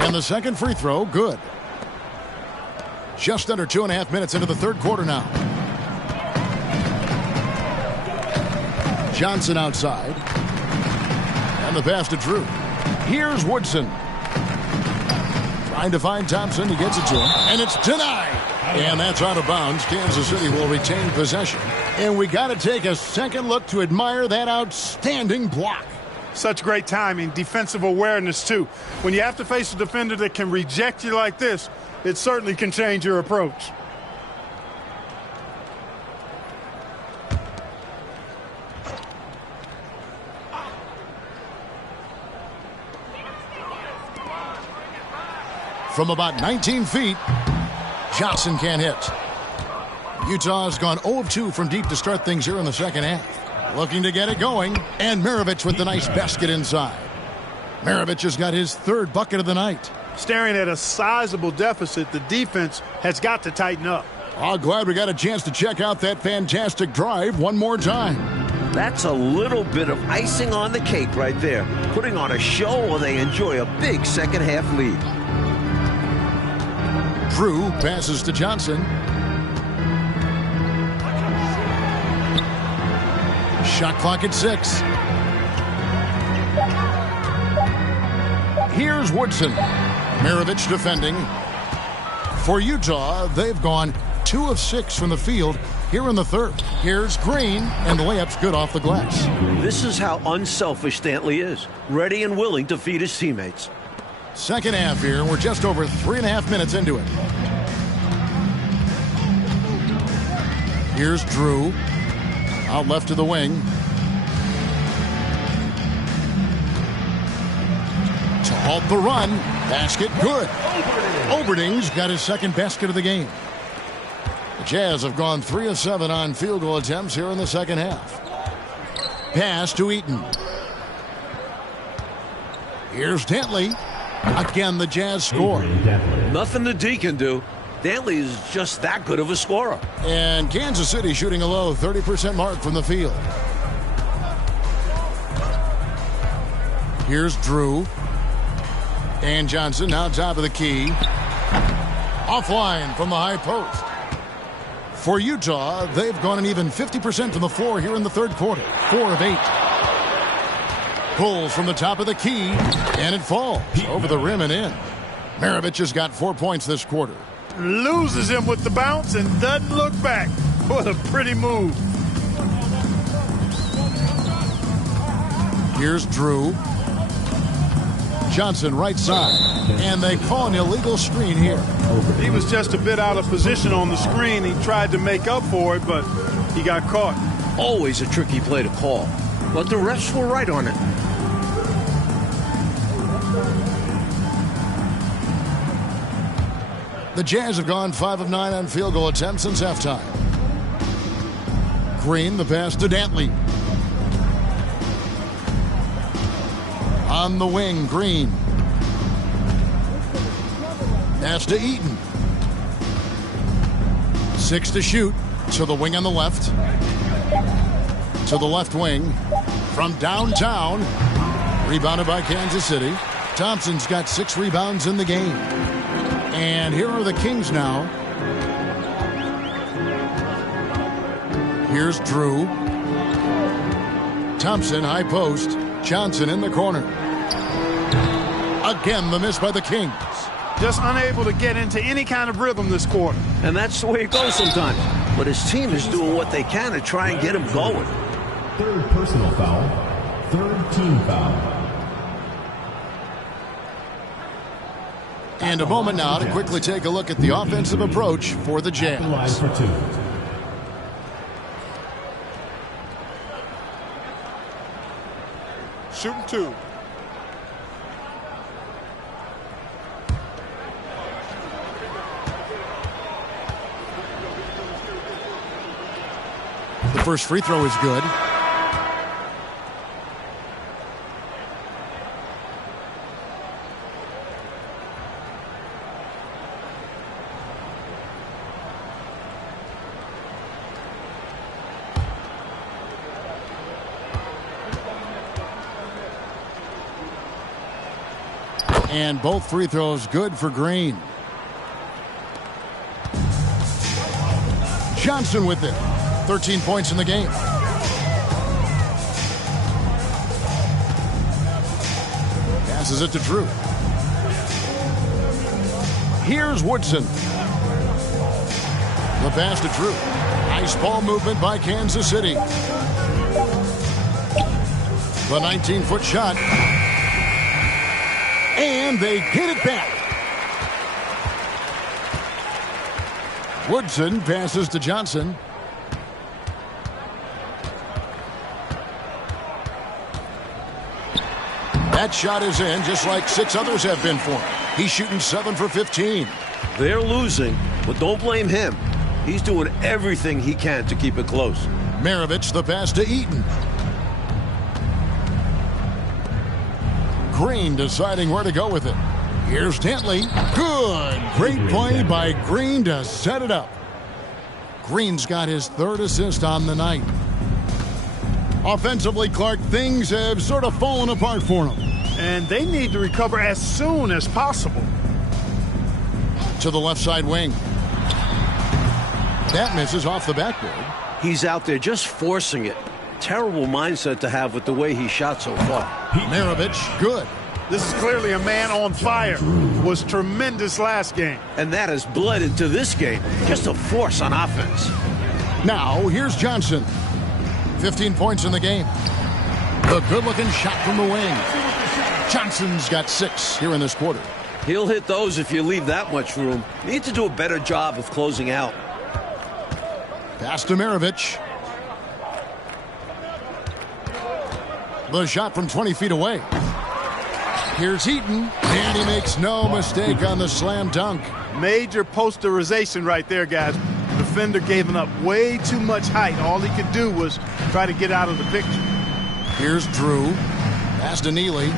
And the second free throw, good. Just under 2.5 minutes into the third quarter now. Johnson outside. And the pass to Drew. Here's Woodson. Trying to find Thompson. He gets it to him. And it's denied. And that's out of bounds. Kansas City will retain possession. And we got to take a second look to admire that outstanding block. Such great timing, defensive awareness, too. When you have to face a defender that can reject you like this, it certainly can change your approach. From about 19 feet, Johnson can't hit. Utah has gone 0 of 2 from deep to start things here in the second half. Looking to get it going, and Maravich with the nice basket inside. Maravich has got his third bucket of the night. Staring at a sizable deficit, the defense has got to tighten up. Oh, glad we got a chance to check out that fantastic drive one more time. That's a little bit of icing on the cake right there. Putting on a show while they enjoy a big second half lead. Drew passes to Johnson. Shot clock at 6. Here's Woodson. Maravich defending. For Utah, they've gone 2 of 6 from the field here in the third. Here's Green, and the layup's good off the glass. This is how unselfish Dantley is. Ready and willing to feed his teammates. Second half here. We're just over 3.5 minutes into it. Here's Drew. Out left to the wing. To halt the run. Basket good. Oberding's got his second basket of the game. The Jazz have gone 3 of 7 on field goal attempts here in the second half. Pass to Eaton. Here's Dantley. Again, the Jazz score. Nothing the D can do. Dantley is just that good of a scorer. And Kansas City shooting a low 30% mark from the field. Here's Drew. And Johnson now top of the key. Offline from the high post. For Utah, they've gone an even 50% from the floor here in the third quarter. 4 of 8. Pulls from the top of the key, and it falls over the rim and in. Maravich has got 4 points this quarter. Loses him with the bounce and doesn't look back. What a pretty move. Here's Drew. Johnson right side. And they call an illegal screen here. He was just a bit out of position on the screen. He tried to make up for it, but he got caught. Always a tricky play to call. But the refs were right on it. The Jazz have gone 5 of 9 on field goal attempts since halftime. Green, the pass to Dantley. On the wing, Green. Pass to Eaton. 6 to shoot. To the wing on the left. To the left wing. From downtown. Rebounded by Kansas City. Thompson's got 6 rebounds in the game. And here are the Kings now. Here's Drew. Thompson, high post. Johnson in the corner. Again, the miss by the Kings. Just unable to get into any kind of rhythm this quarter. And that's the way it goes sometimes. But his team is doing what they can to try and get him going. Third personal foul. Third team foul. And a moment now to quickly take a look at the offensive approach for the Line Jazz. for two. Shooting two. The first free throw is good. And both free throws good for Green. Johnson with it. 13 points in the game. Passes it to Drew. Here's Woodson. The pass to Drew. Nice ball movement by Kansas City. The 19-foot shot. And they get it back. Woodson passes to Johnson. That shot is in, just like 6 others have been for him. He's shooting 7 for 15. They're losing, but don't blame him. He's doing everything he can to keep it close. Maravich, the pass to Eaton. Green deciding where to go with it. Here's Dantley. Good. Great play by Green to set it up. Green's got his 3rd assist on the night. Offensively, Clark, things have sort of fallen apart for him. And they need to recover as soon as possible. To the left side wing. That misses off the backboard. He's out there just forcing it. Terrible mindset to have with the way he shot so far. Maravich, good. This is clearly a man on fire. Was tremendous last game. And that has bled into this game. Just a force on offense. Now, here's Johnson. 15 points in the game. The good-looking shot from the wing. Johnson's got 6 here in this quarter. He'll hit those if you leave that much room. Need to do a better job of closing out. Pass to Maravich. The shot from 20 feet away. Here's Eaton, and he makes no mistake on the slam dunk. Major posterization right there, guys. The defender gave up way too much height. All he could do was try to get out of the picture. Here's Drew. Pass to Neely.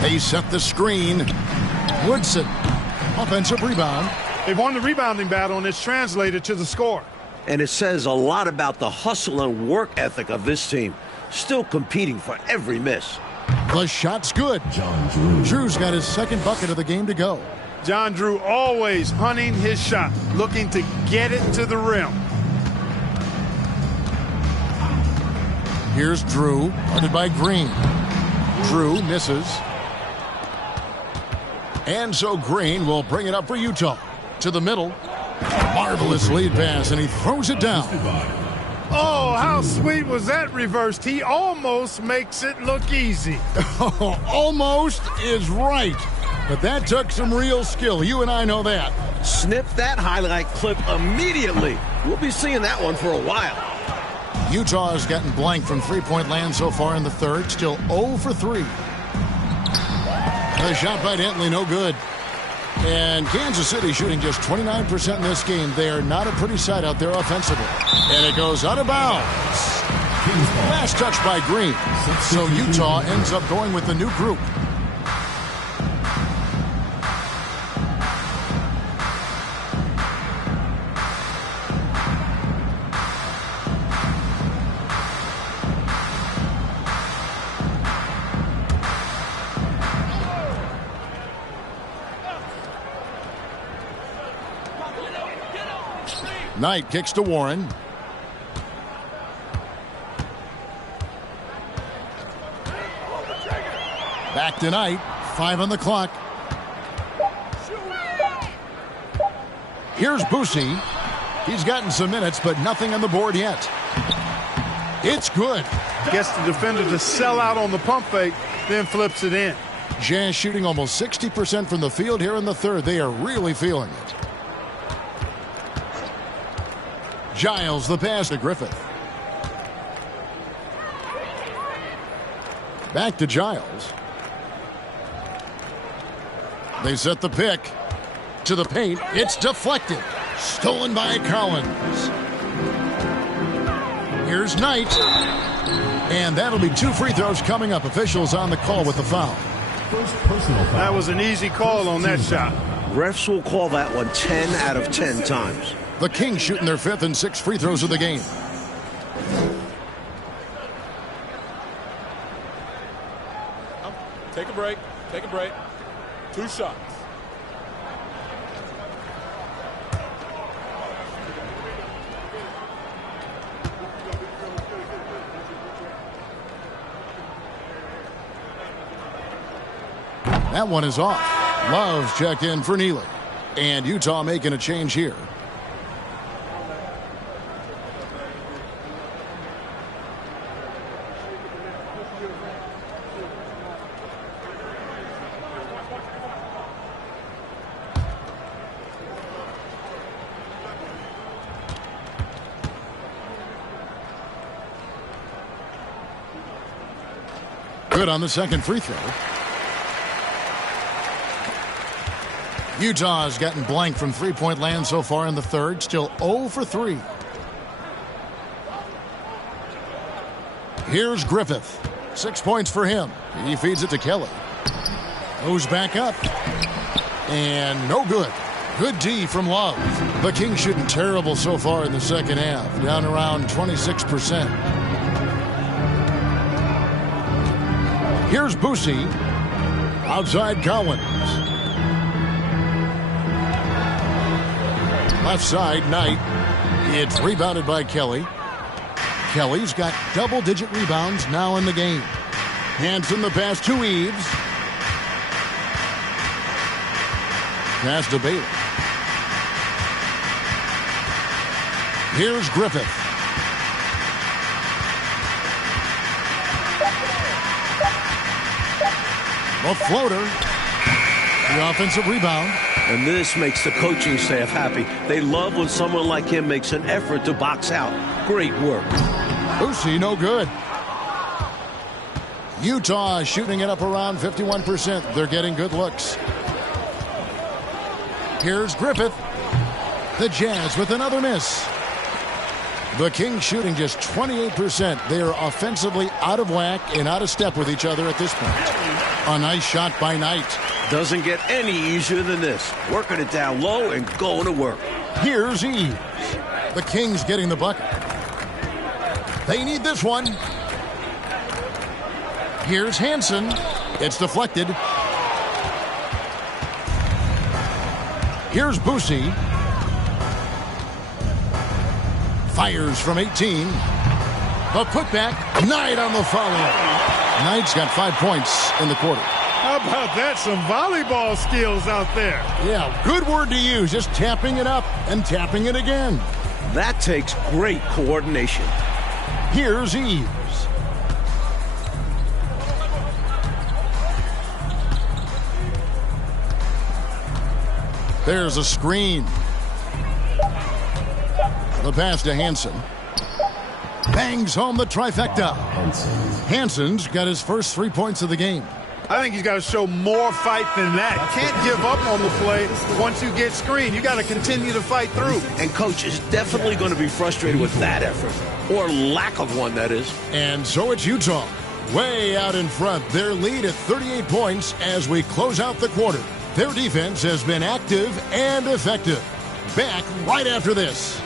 They set the screen. Woodson. Offensive rebound. They've won the rebounding battle, and it's translated to the score. And it says a lot about the hustle and work ethic of this team. Still competing for every miss. The shot's good. John Drew. Drew's got his 2nd bucket of the game to go. John Drew always hunting his shot, looking to get it to the rim. Here's Drew, guarded by Green. Drew misses. And so Green will bring it up for Utah. To the middle. Marvelous lead pass, and he throws it down. Oh, how sweet was that reversed? He almost makes it look easy. Almost is right. But that took some real skill. You and I know that. Snip that highlight clip immediately. We'll be seeing that one for a while. Utah has gotten blank from three-point land so far in the 3rd. Still 0 for 3. The shot by Dantley, no good. And Kansas City shooting just 29% in this game. They are not a pretty sight out there offensively. And it goes out of bounds. Last touch by Green. So Utah ends up going with the new group. Knight kicks to Warren. Back to Knight. 5 on the clock. Here's Boucy. He's gotten some minutes, but nothing on the board yet. It's good. Gets the defender to sell out on the pump fake, then flips it in. Jazz shooting almost 60% from the field here in the third. They are really feeling it. Giles the pass to Griffith. Back to Giles. They set the pick to the paint. It's deflected. Stolen by Collins. Here's Knight. And that'll be 2 free throws coming up. Officials on the call with the foul. First personal foul. That was an easy call on that shot. Refs will call that one 10 out of 10 times. The Kings shooting their 5th and 6th free throws of the game. Take a break. Take a break. 2 shots. That one is off. Love's checked in for Neely. And Utah making a change here. Good on the second free throw. Utah's gotten blank from three-point land so far in the third. Still 0 for 3. Here's Griffith. 6 points for him. He feeds it to Kelly. Goes back up. And no good. Good D from Love. The Kings shooting terrible so far in the second half. Down around 26%. Here's Boosie. Outside Collins. Left side, Knight. It's rebounded by Kelly. Kelly's got double-digit rebounds now in the game. Hanson the pass to Eves. Pass to Bailey. Here's Griffith. A floater. The offensive rebound. And this makes the coaching staff happy. They love when someone like him makes an effort to box out. Great work. Boosie, no good. Utah is shooting it up around 51%. They're getting good looks. Here's Griffith. The Jazz with another miss. The Kings shooting just 28%. They are offensively out of whack and out of step with each other at this point. A nice shot by Knight. Doesn't get any easier than this. Working it down low and going to work. Here's Eves. The Kings getting the bucket. They need this one. Here's Hanson. It's deflected. Here's Boosie. Fires from 18. A putback. Knight on the follow-up. Knight's got 5 points in the quarter. How about that? Some volleyball skills out there. Yeah, good word to use. Just tapping it up and tapping it again. That takes great coordination. Here's Eves. There's a screen. The pass to Hanson. Bangs home the trifecta. Hanson's got his first 3 points of the game. I think he's got to show more fight than that. Can't give up on the play once you get screened. You got to continue to fight through. And coach is definitely going to be frustrated with that effort. Or lack of one, that is. And so it's Utah. Way out in front. Their lead at 38 points as we close out the quarter. Their defense has been active and effective. Back right after this.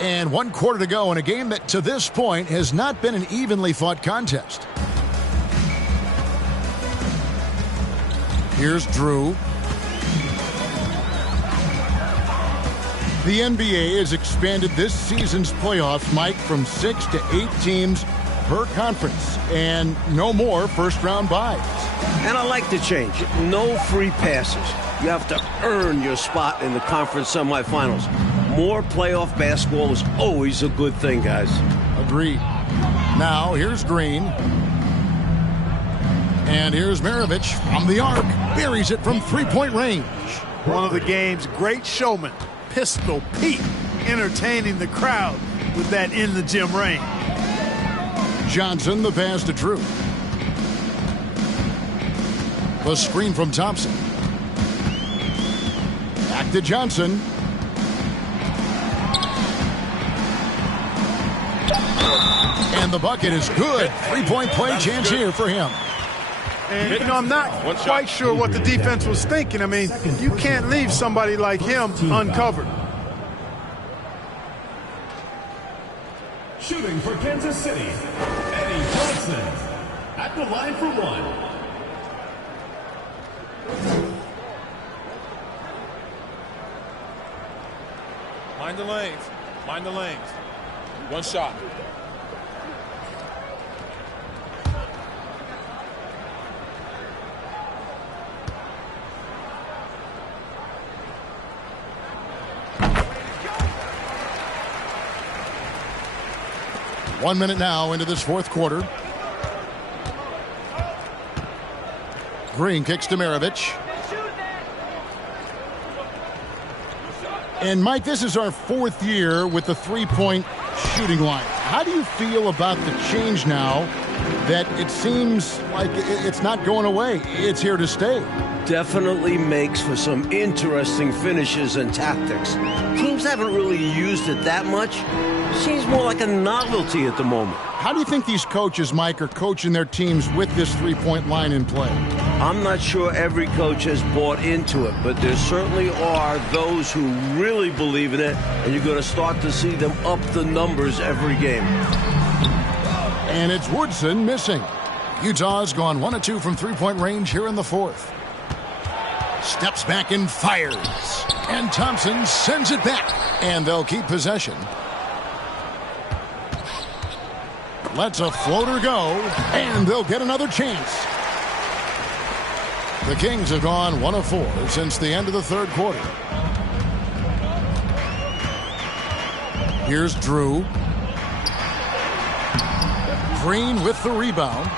And 1 quarter to go in a game that to this point has not been an evenly fought contest. Here's Drew. The NBA has expanded this season's playoffs, Mike, from 6 to 8 teams per conference, and no more first-round buys. And I like the change. No free passes. You have to earn your spot in the conference semifinals. More playoff basketball is always a good thing, guys. Agreed. Now, here's Green. And here's Maravich from the arc. Buries it from three-point range. One of the game's great showmen, Pistol Pete, entertaining the crowd with that in-the-gym range. Johnson, the pass to Drew. The screen from Thompson. Back to Johnson. And the bucket is good. Three-point play chance here for him. And, I'm not quite sure what the defense was thinking. I mean, you can't leave somebody like him uncovered. Shooting for Kansas City, Eddie Johnson at the line for one. Mind the lanes. Mind the lanes. One shot. One minute now into this fourth quarter. Green kicks to Maravich. And Mike, this is our fourth year with the three-point shooting line. How do you feel about the change now that it seems like it's not going away? It's here to stay. Definitely makes for some interesting finishes and tactics. Teams haven't really used it that much. Seems more like a novelty at the moment. How do you think these coaches, Mike, are coaching their teams with this three-point line in play? I'm not sure every coach has bought into it, but there certainly are those who really believe in it, and you're going to start to see them up the numbers every game. And it's Woodson missing. Utah's gone 1 of 2 from three-point range here in the fourth. Steps back and fires. And Thompson sends it back. And they'll keep possession. Lets a floater go. And they'll get another chance. The Kings have gone 1 of 4 since the end of the third quarter. Here's Drew. Green with the rebound.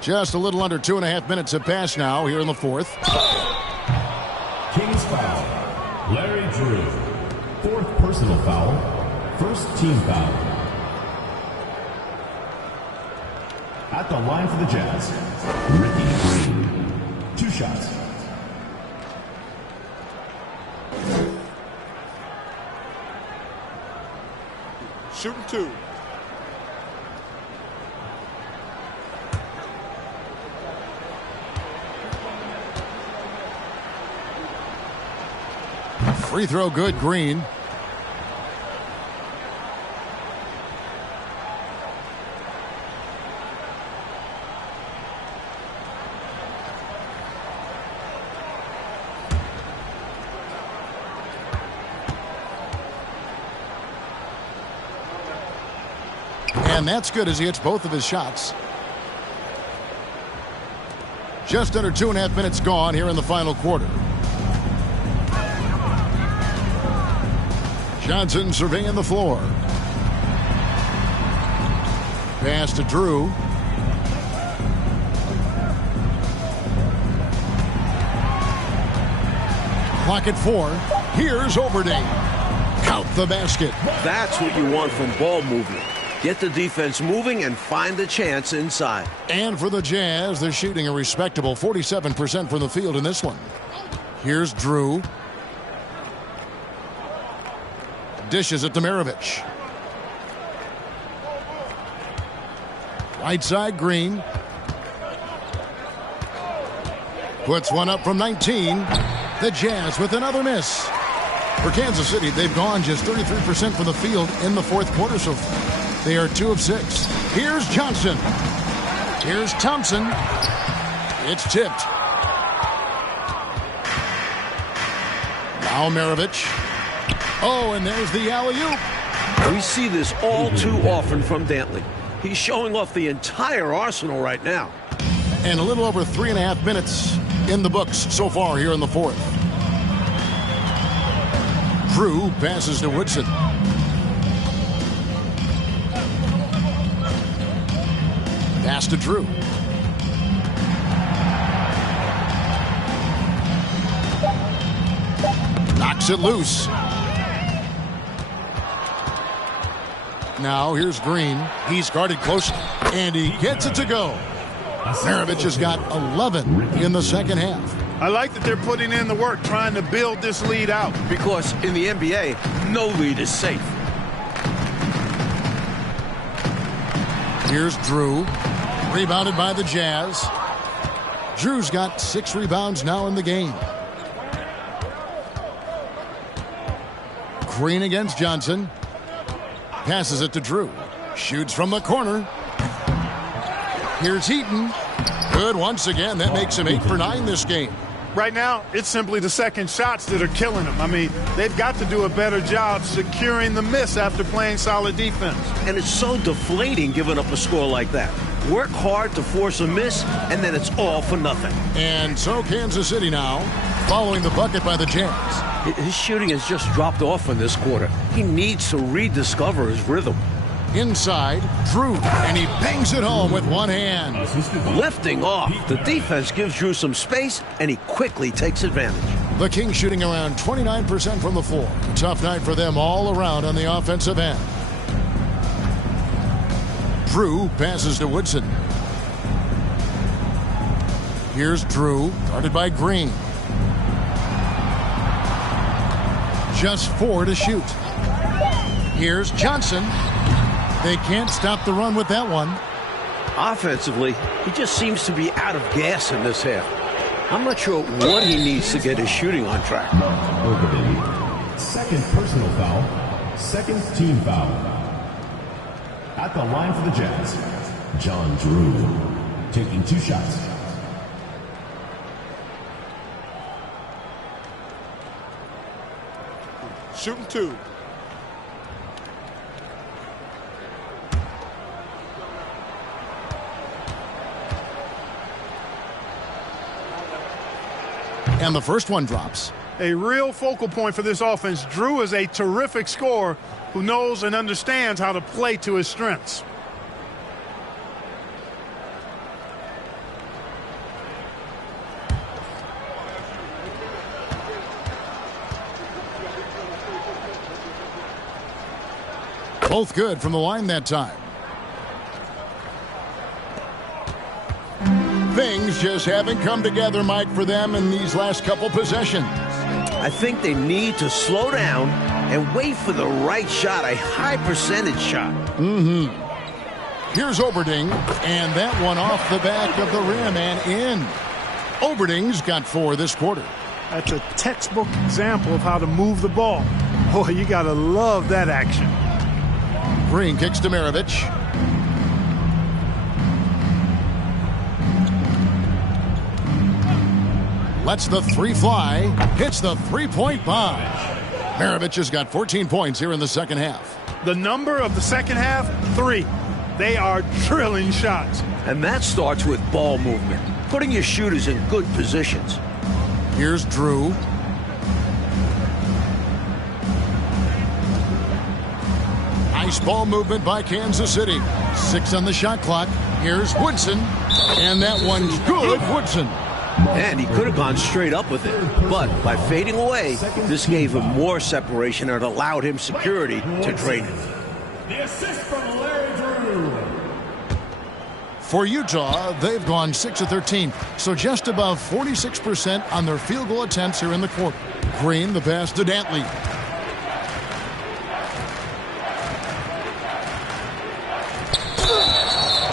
Just a little under 2.5 minutes have passed now here in the fourth. Kings foul. Larry Drew. Fourth personal foul. First team foul. At the line for the Jazz, Ricky Green. 2 shots. Shooting 2. Free throw good, Green. And that's good as he hits both of his shots. Just under 2.5 minutes gone here in the final quarter. Johnson surveying the floor. Pass to Drew. Clock at 4. Here's Overdale. Count the basket. That's what you want from ball movement. Get the defense moving and find the chance inside. And for the Jazz, they're shooting a respectable 47% from the field in this one. Here's Drew. Dishes it to Maravich. Right side, Green. Puts one up from 19. The Jazz with another miss. For Kansas City, they've gone just 33% from the field in the fourth quarter so far. They are 2 of 6. Here's Johnson. Here's Thompson. It's tipped. Now Maravich. Oh, and there's the alley-oop. We see this all too often from Dantley. He's showing off the entire arsenal right now. And a little over 3.5 minutes in the books so far here in the fourth. Drew passes to Woodson. Pass to Drew. Knocks it loose. Now here's Green. He's guarded closely, and he gets it to go. Maravich has got 11 in the second half. I like that they're putting in the work trying to build this lead out. Because in the NBA, no lead is safe. Here's Drew. Rebounded by the Jazz. Drew's got 6 rebounds now in the game. Green against Johnson. Passes it to Drew. Shoots from the corner. Here's Heaton. Good once again. That makes him 8 for 9 this game. Right now, it's simply the second shots that are killing them. I mean, they've got to do a better job securing the miss after playing solid defense. And it's so deflating giving up a score like that. Work hard to force a miss, and then it's all for nothing. And so Kansas City now, following the bucket by the Jazz. His shooting has just dropped off in this quarter. He needs to rediscover his rhythm. Inside, Drew, and he bangs it home with one hand. Lifting off, the defense gives Drew some space, and he quickly takes advantage. The Kings shooting around 29% from the floor. Tough night for them all around on the offensive end. Drew passes to Woodson. Here's Drew, guarded by Green. Just 4 to shoot. Here's Johnson. They can't stop the run with that one. Offensively, he just seems to be out of gas in this half. I'm not sure what he needs to get his shooting on track. Second personal foul. Second team foul. At the line for the Jazz, John Drew, taking 2 shots. Shooting 2. And the first one drops. A real focal point for this offense. Drew is a terrific scorer who knows and understands how to play to his strengths. Both good from the line that time. Things just haven't come together, Mike, for them in these last couple possessions. I think they need to slow down and wait for the right shot, a high percentage shot. Here's Oberding, and that one off the back of the rim and in. Oberding's got 4 this quarter. That's a textbook example of how to move the ball. Boy, you got to love that action. Green kicks to Maravich. Lets the 3 fly. Hits the 3-point bomb. Maravich has got 14 points here in the second half. The number of the second half, 3. They are drilling shots. And that starts with ball movement, putting your shooters in good positions. Here's Drew. Nice ball movement by Kansas City. 6 on the shot clock. Here's Woodson. And that one's good, Woodson. And he could have gone straight up with it. But by fading away, this gave him more separation and allowed him security to drain it. The assist from Larry Drew. For Utah, they've gone 6 of 13, so just above 46% on their field goal attempts here in the quarter. Green, the pass to Dantley.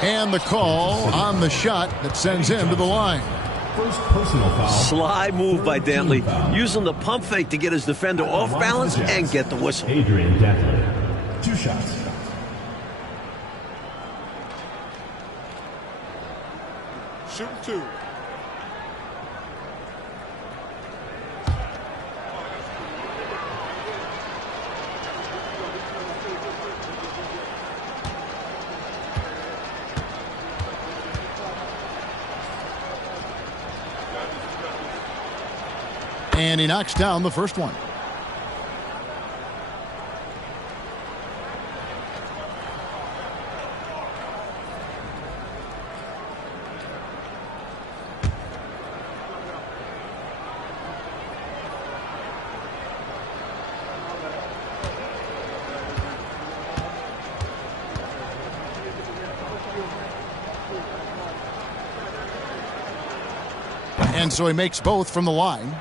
And the call on the shot that sends him to the line. First personal foul. Sly move by Dantley, using the pump fake to get his defender off balance and get the whistle. Adrian Dantley. 2 shots. Shooting 2. And he knocks down the first one. And so he makes both from the line.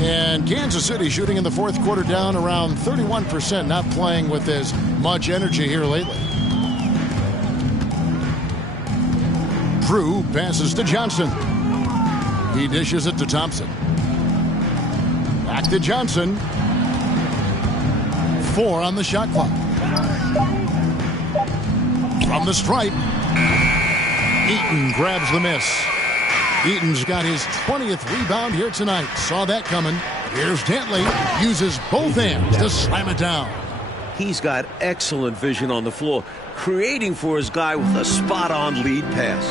And Kansas City shooting in the fourth quarter down around 31%, not playing with as much energy here lately. Drew passes to Johnson. He dishes it to Thompson. Back to Johnson. 4 on the shot clock. From the stripe, Eaton grabs the miss. Eaton's got his 20th rebound here tonight. Saw that coming. Here's Dantley. Uses both hands to slam it down. He's got excellent vision on the floor, creating for his guy with a spot-on lead pass.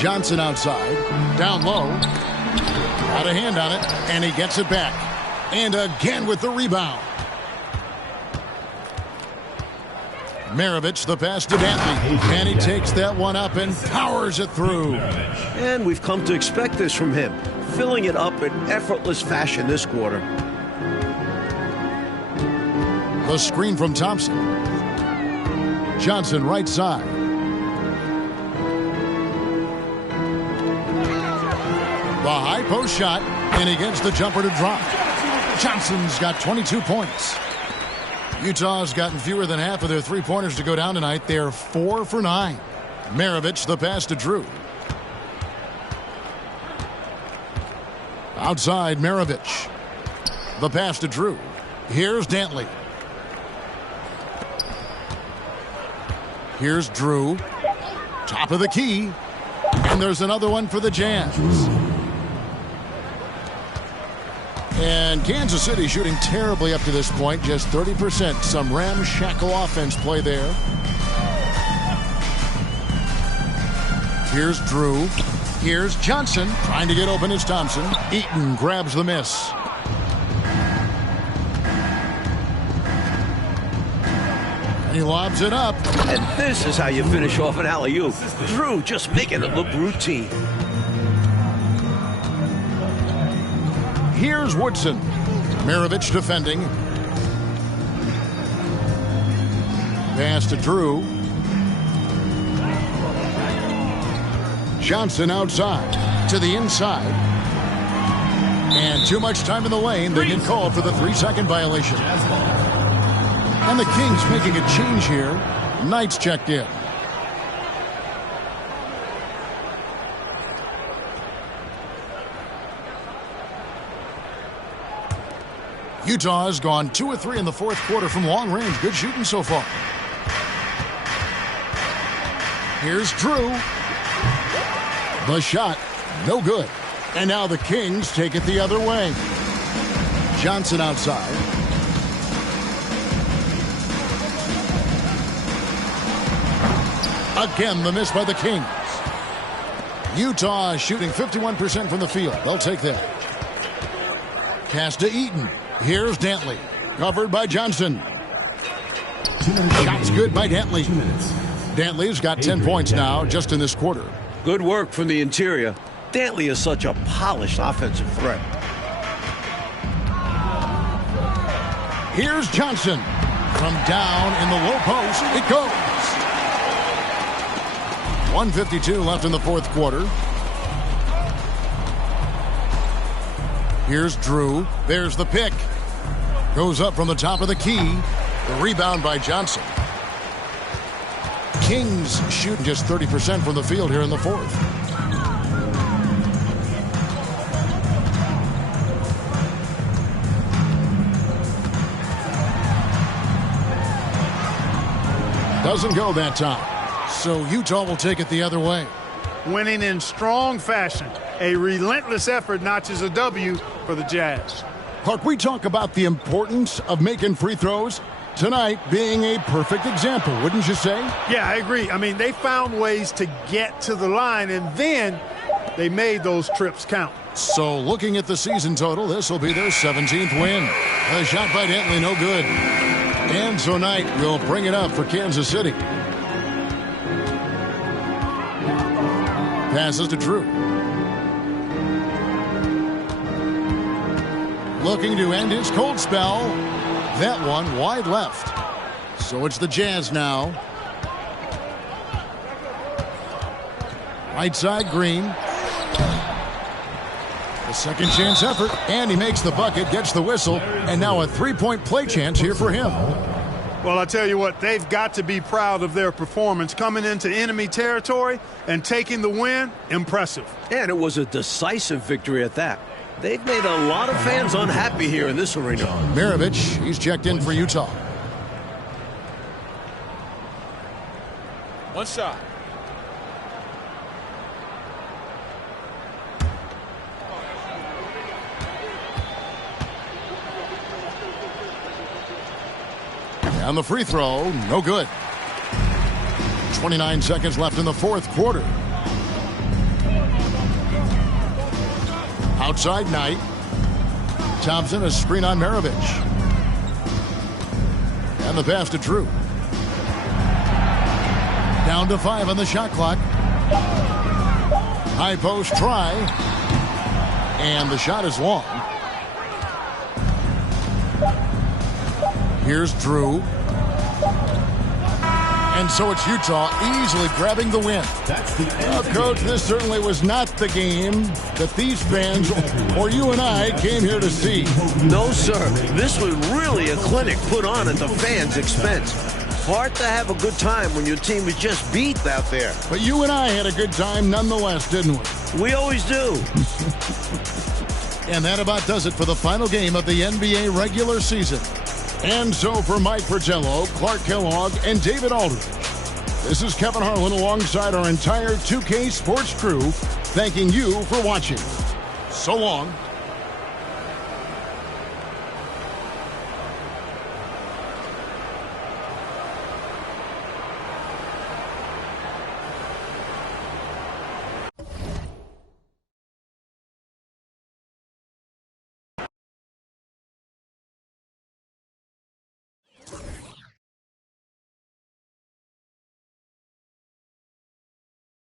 Johnson outside. Down low. Got a hand on it, and he gets it back. And again with the rebound. Maravich, the pass to Dantley, and he takes that one up and powers it through. And we've come to expect this from him, filling it up in effortless fashion this quarter. The screen from Thompson. Johnson right side. The high post shot, and he gets the jumper to drop. Johnson's got 22 points. Utah's gotten fewer than half of their three-pointers to go down tonight. They're 4 for 9. Maravich, the pass to Drew. Outside, Maravich. The pass to Drew. Here's Dantley. Here's Drew. Top of the key. And there's another one for the Jazz. And Kansas City shooting terribly up to this point, just 30%. Some ramshackle offense play there. Here's Drew. Here's Johnson. Trying to get open is Thompson. Eaton grabs the miss. And he lobs it up. And this is how you finish off an alley-oop. Drew just making it look routine. Here's Woodson. Maravich defending. Pass to Drew. Johnson outside to the inside. And too much time in the lane. They get called for the 3-second violation. And the Kings making a change here. Knight's checked in. Utah has gone 2 of 3 in the fourth quarter from long range. Good shooting so far. Here's Drew. The shot, no good. And now the Kings take it the other way. Johnson outside. Again, the miss by the Kings. Utah shooting 51% from the field. They'll take that. Pass to Eaton. Here's Dantley. Covered by Johnson. Shots good by Dantley. Dantley's got 10 points now just in this quarter. Good work from the interior. Dantley is such a polished offensive threat. Here's Johnson. From down in the low post, it goes. 1:52 left in the fourth quarter. Here's Drew. There's the pick. Goes up from the top of the key. The rebound by Johnson. Kings shooting just 30% from the field here in the fourth. Doesn't go that time. So Utah will take it the other way. Winning in strong fashion. A relentless effort notches a W for the Jazz. Clark, we talk about the importance of making free throws. Tonight being a perfect example, wouldn't you say? Yeah, I agree. I mean, they found ways to get to the line, and then they made those trips count. So looking at the season total, this will be their 17th win. A shot by Dantley, no good. And so Knight will bring it up for Kansas City. Passes to Drew. Looking to end his cold spell. That one wide left. So it's the Jazz now. Right side, Green. A second chance effort, and he makes the bucket, gets the whistle, and now a three-point play chance here for him. Well, I tell you what, they've got to be proud of their performance coming into enemy territory and taking the win. Impressive. And it was a decisive victory at that. They've made a lot of fans unhappy here in this arena. Maravich, he's checked in for Utah. One shot. And the free throw, no good. 29 seconds left in the fourth quarter. Outside Knight. Thompson, a screen on Maravich. And the pass to Drew. Down to 5 on the shot clock. High post try. And the shot is long. Here's Drew. And so it's Utah easily grabbing the win. That's the end. Coach, this certainly was not the game that these fans or you and I came here to see. No, sir. This was really a clinic put on at the fans' expense. Hard to have a good time when your team is just beat out there. But you and I had a good time nonetheless, didn't we? We always do. And that about does it for the final game of the NBA regular season. And so for Mike Fratello, Clark Kellogg, and David Aldridge, this is Kevin Harlan alongside our entire 2K Sports crew, thanking you for watching. So long.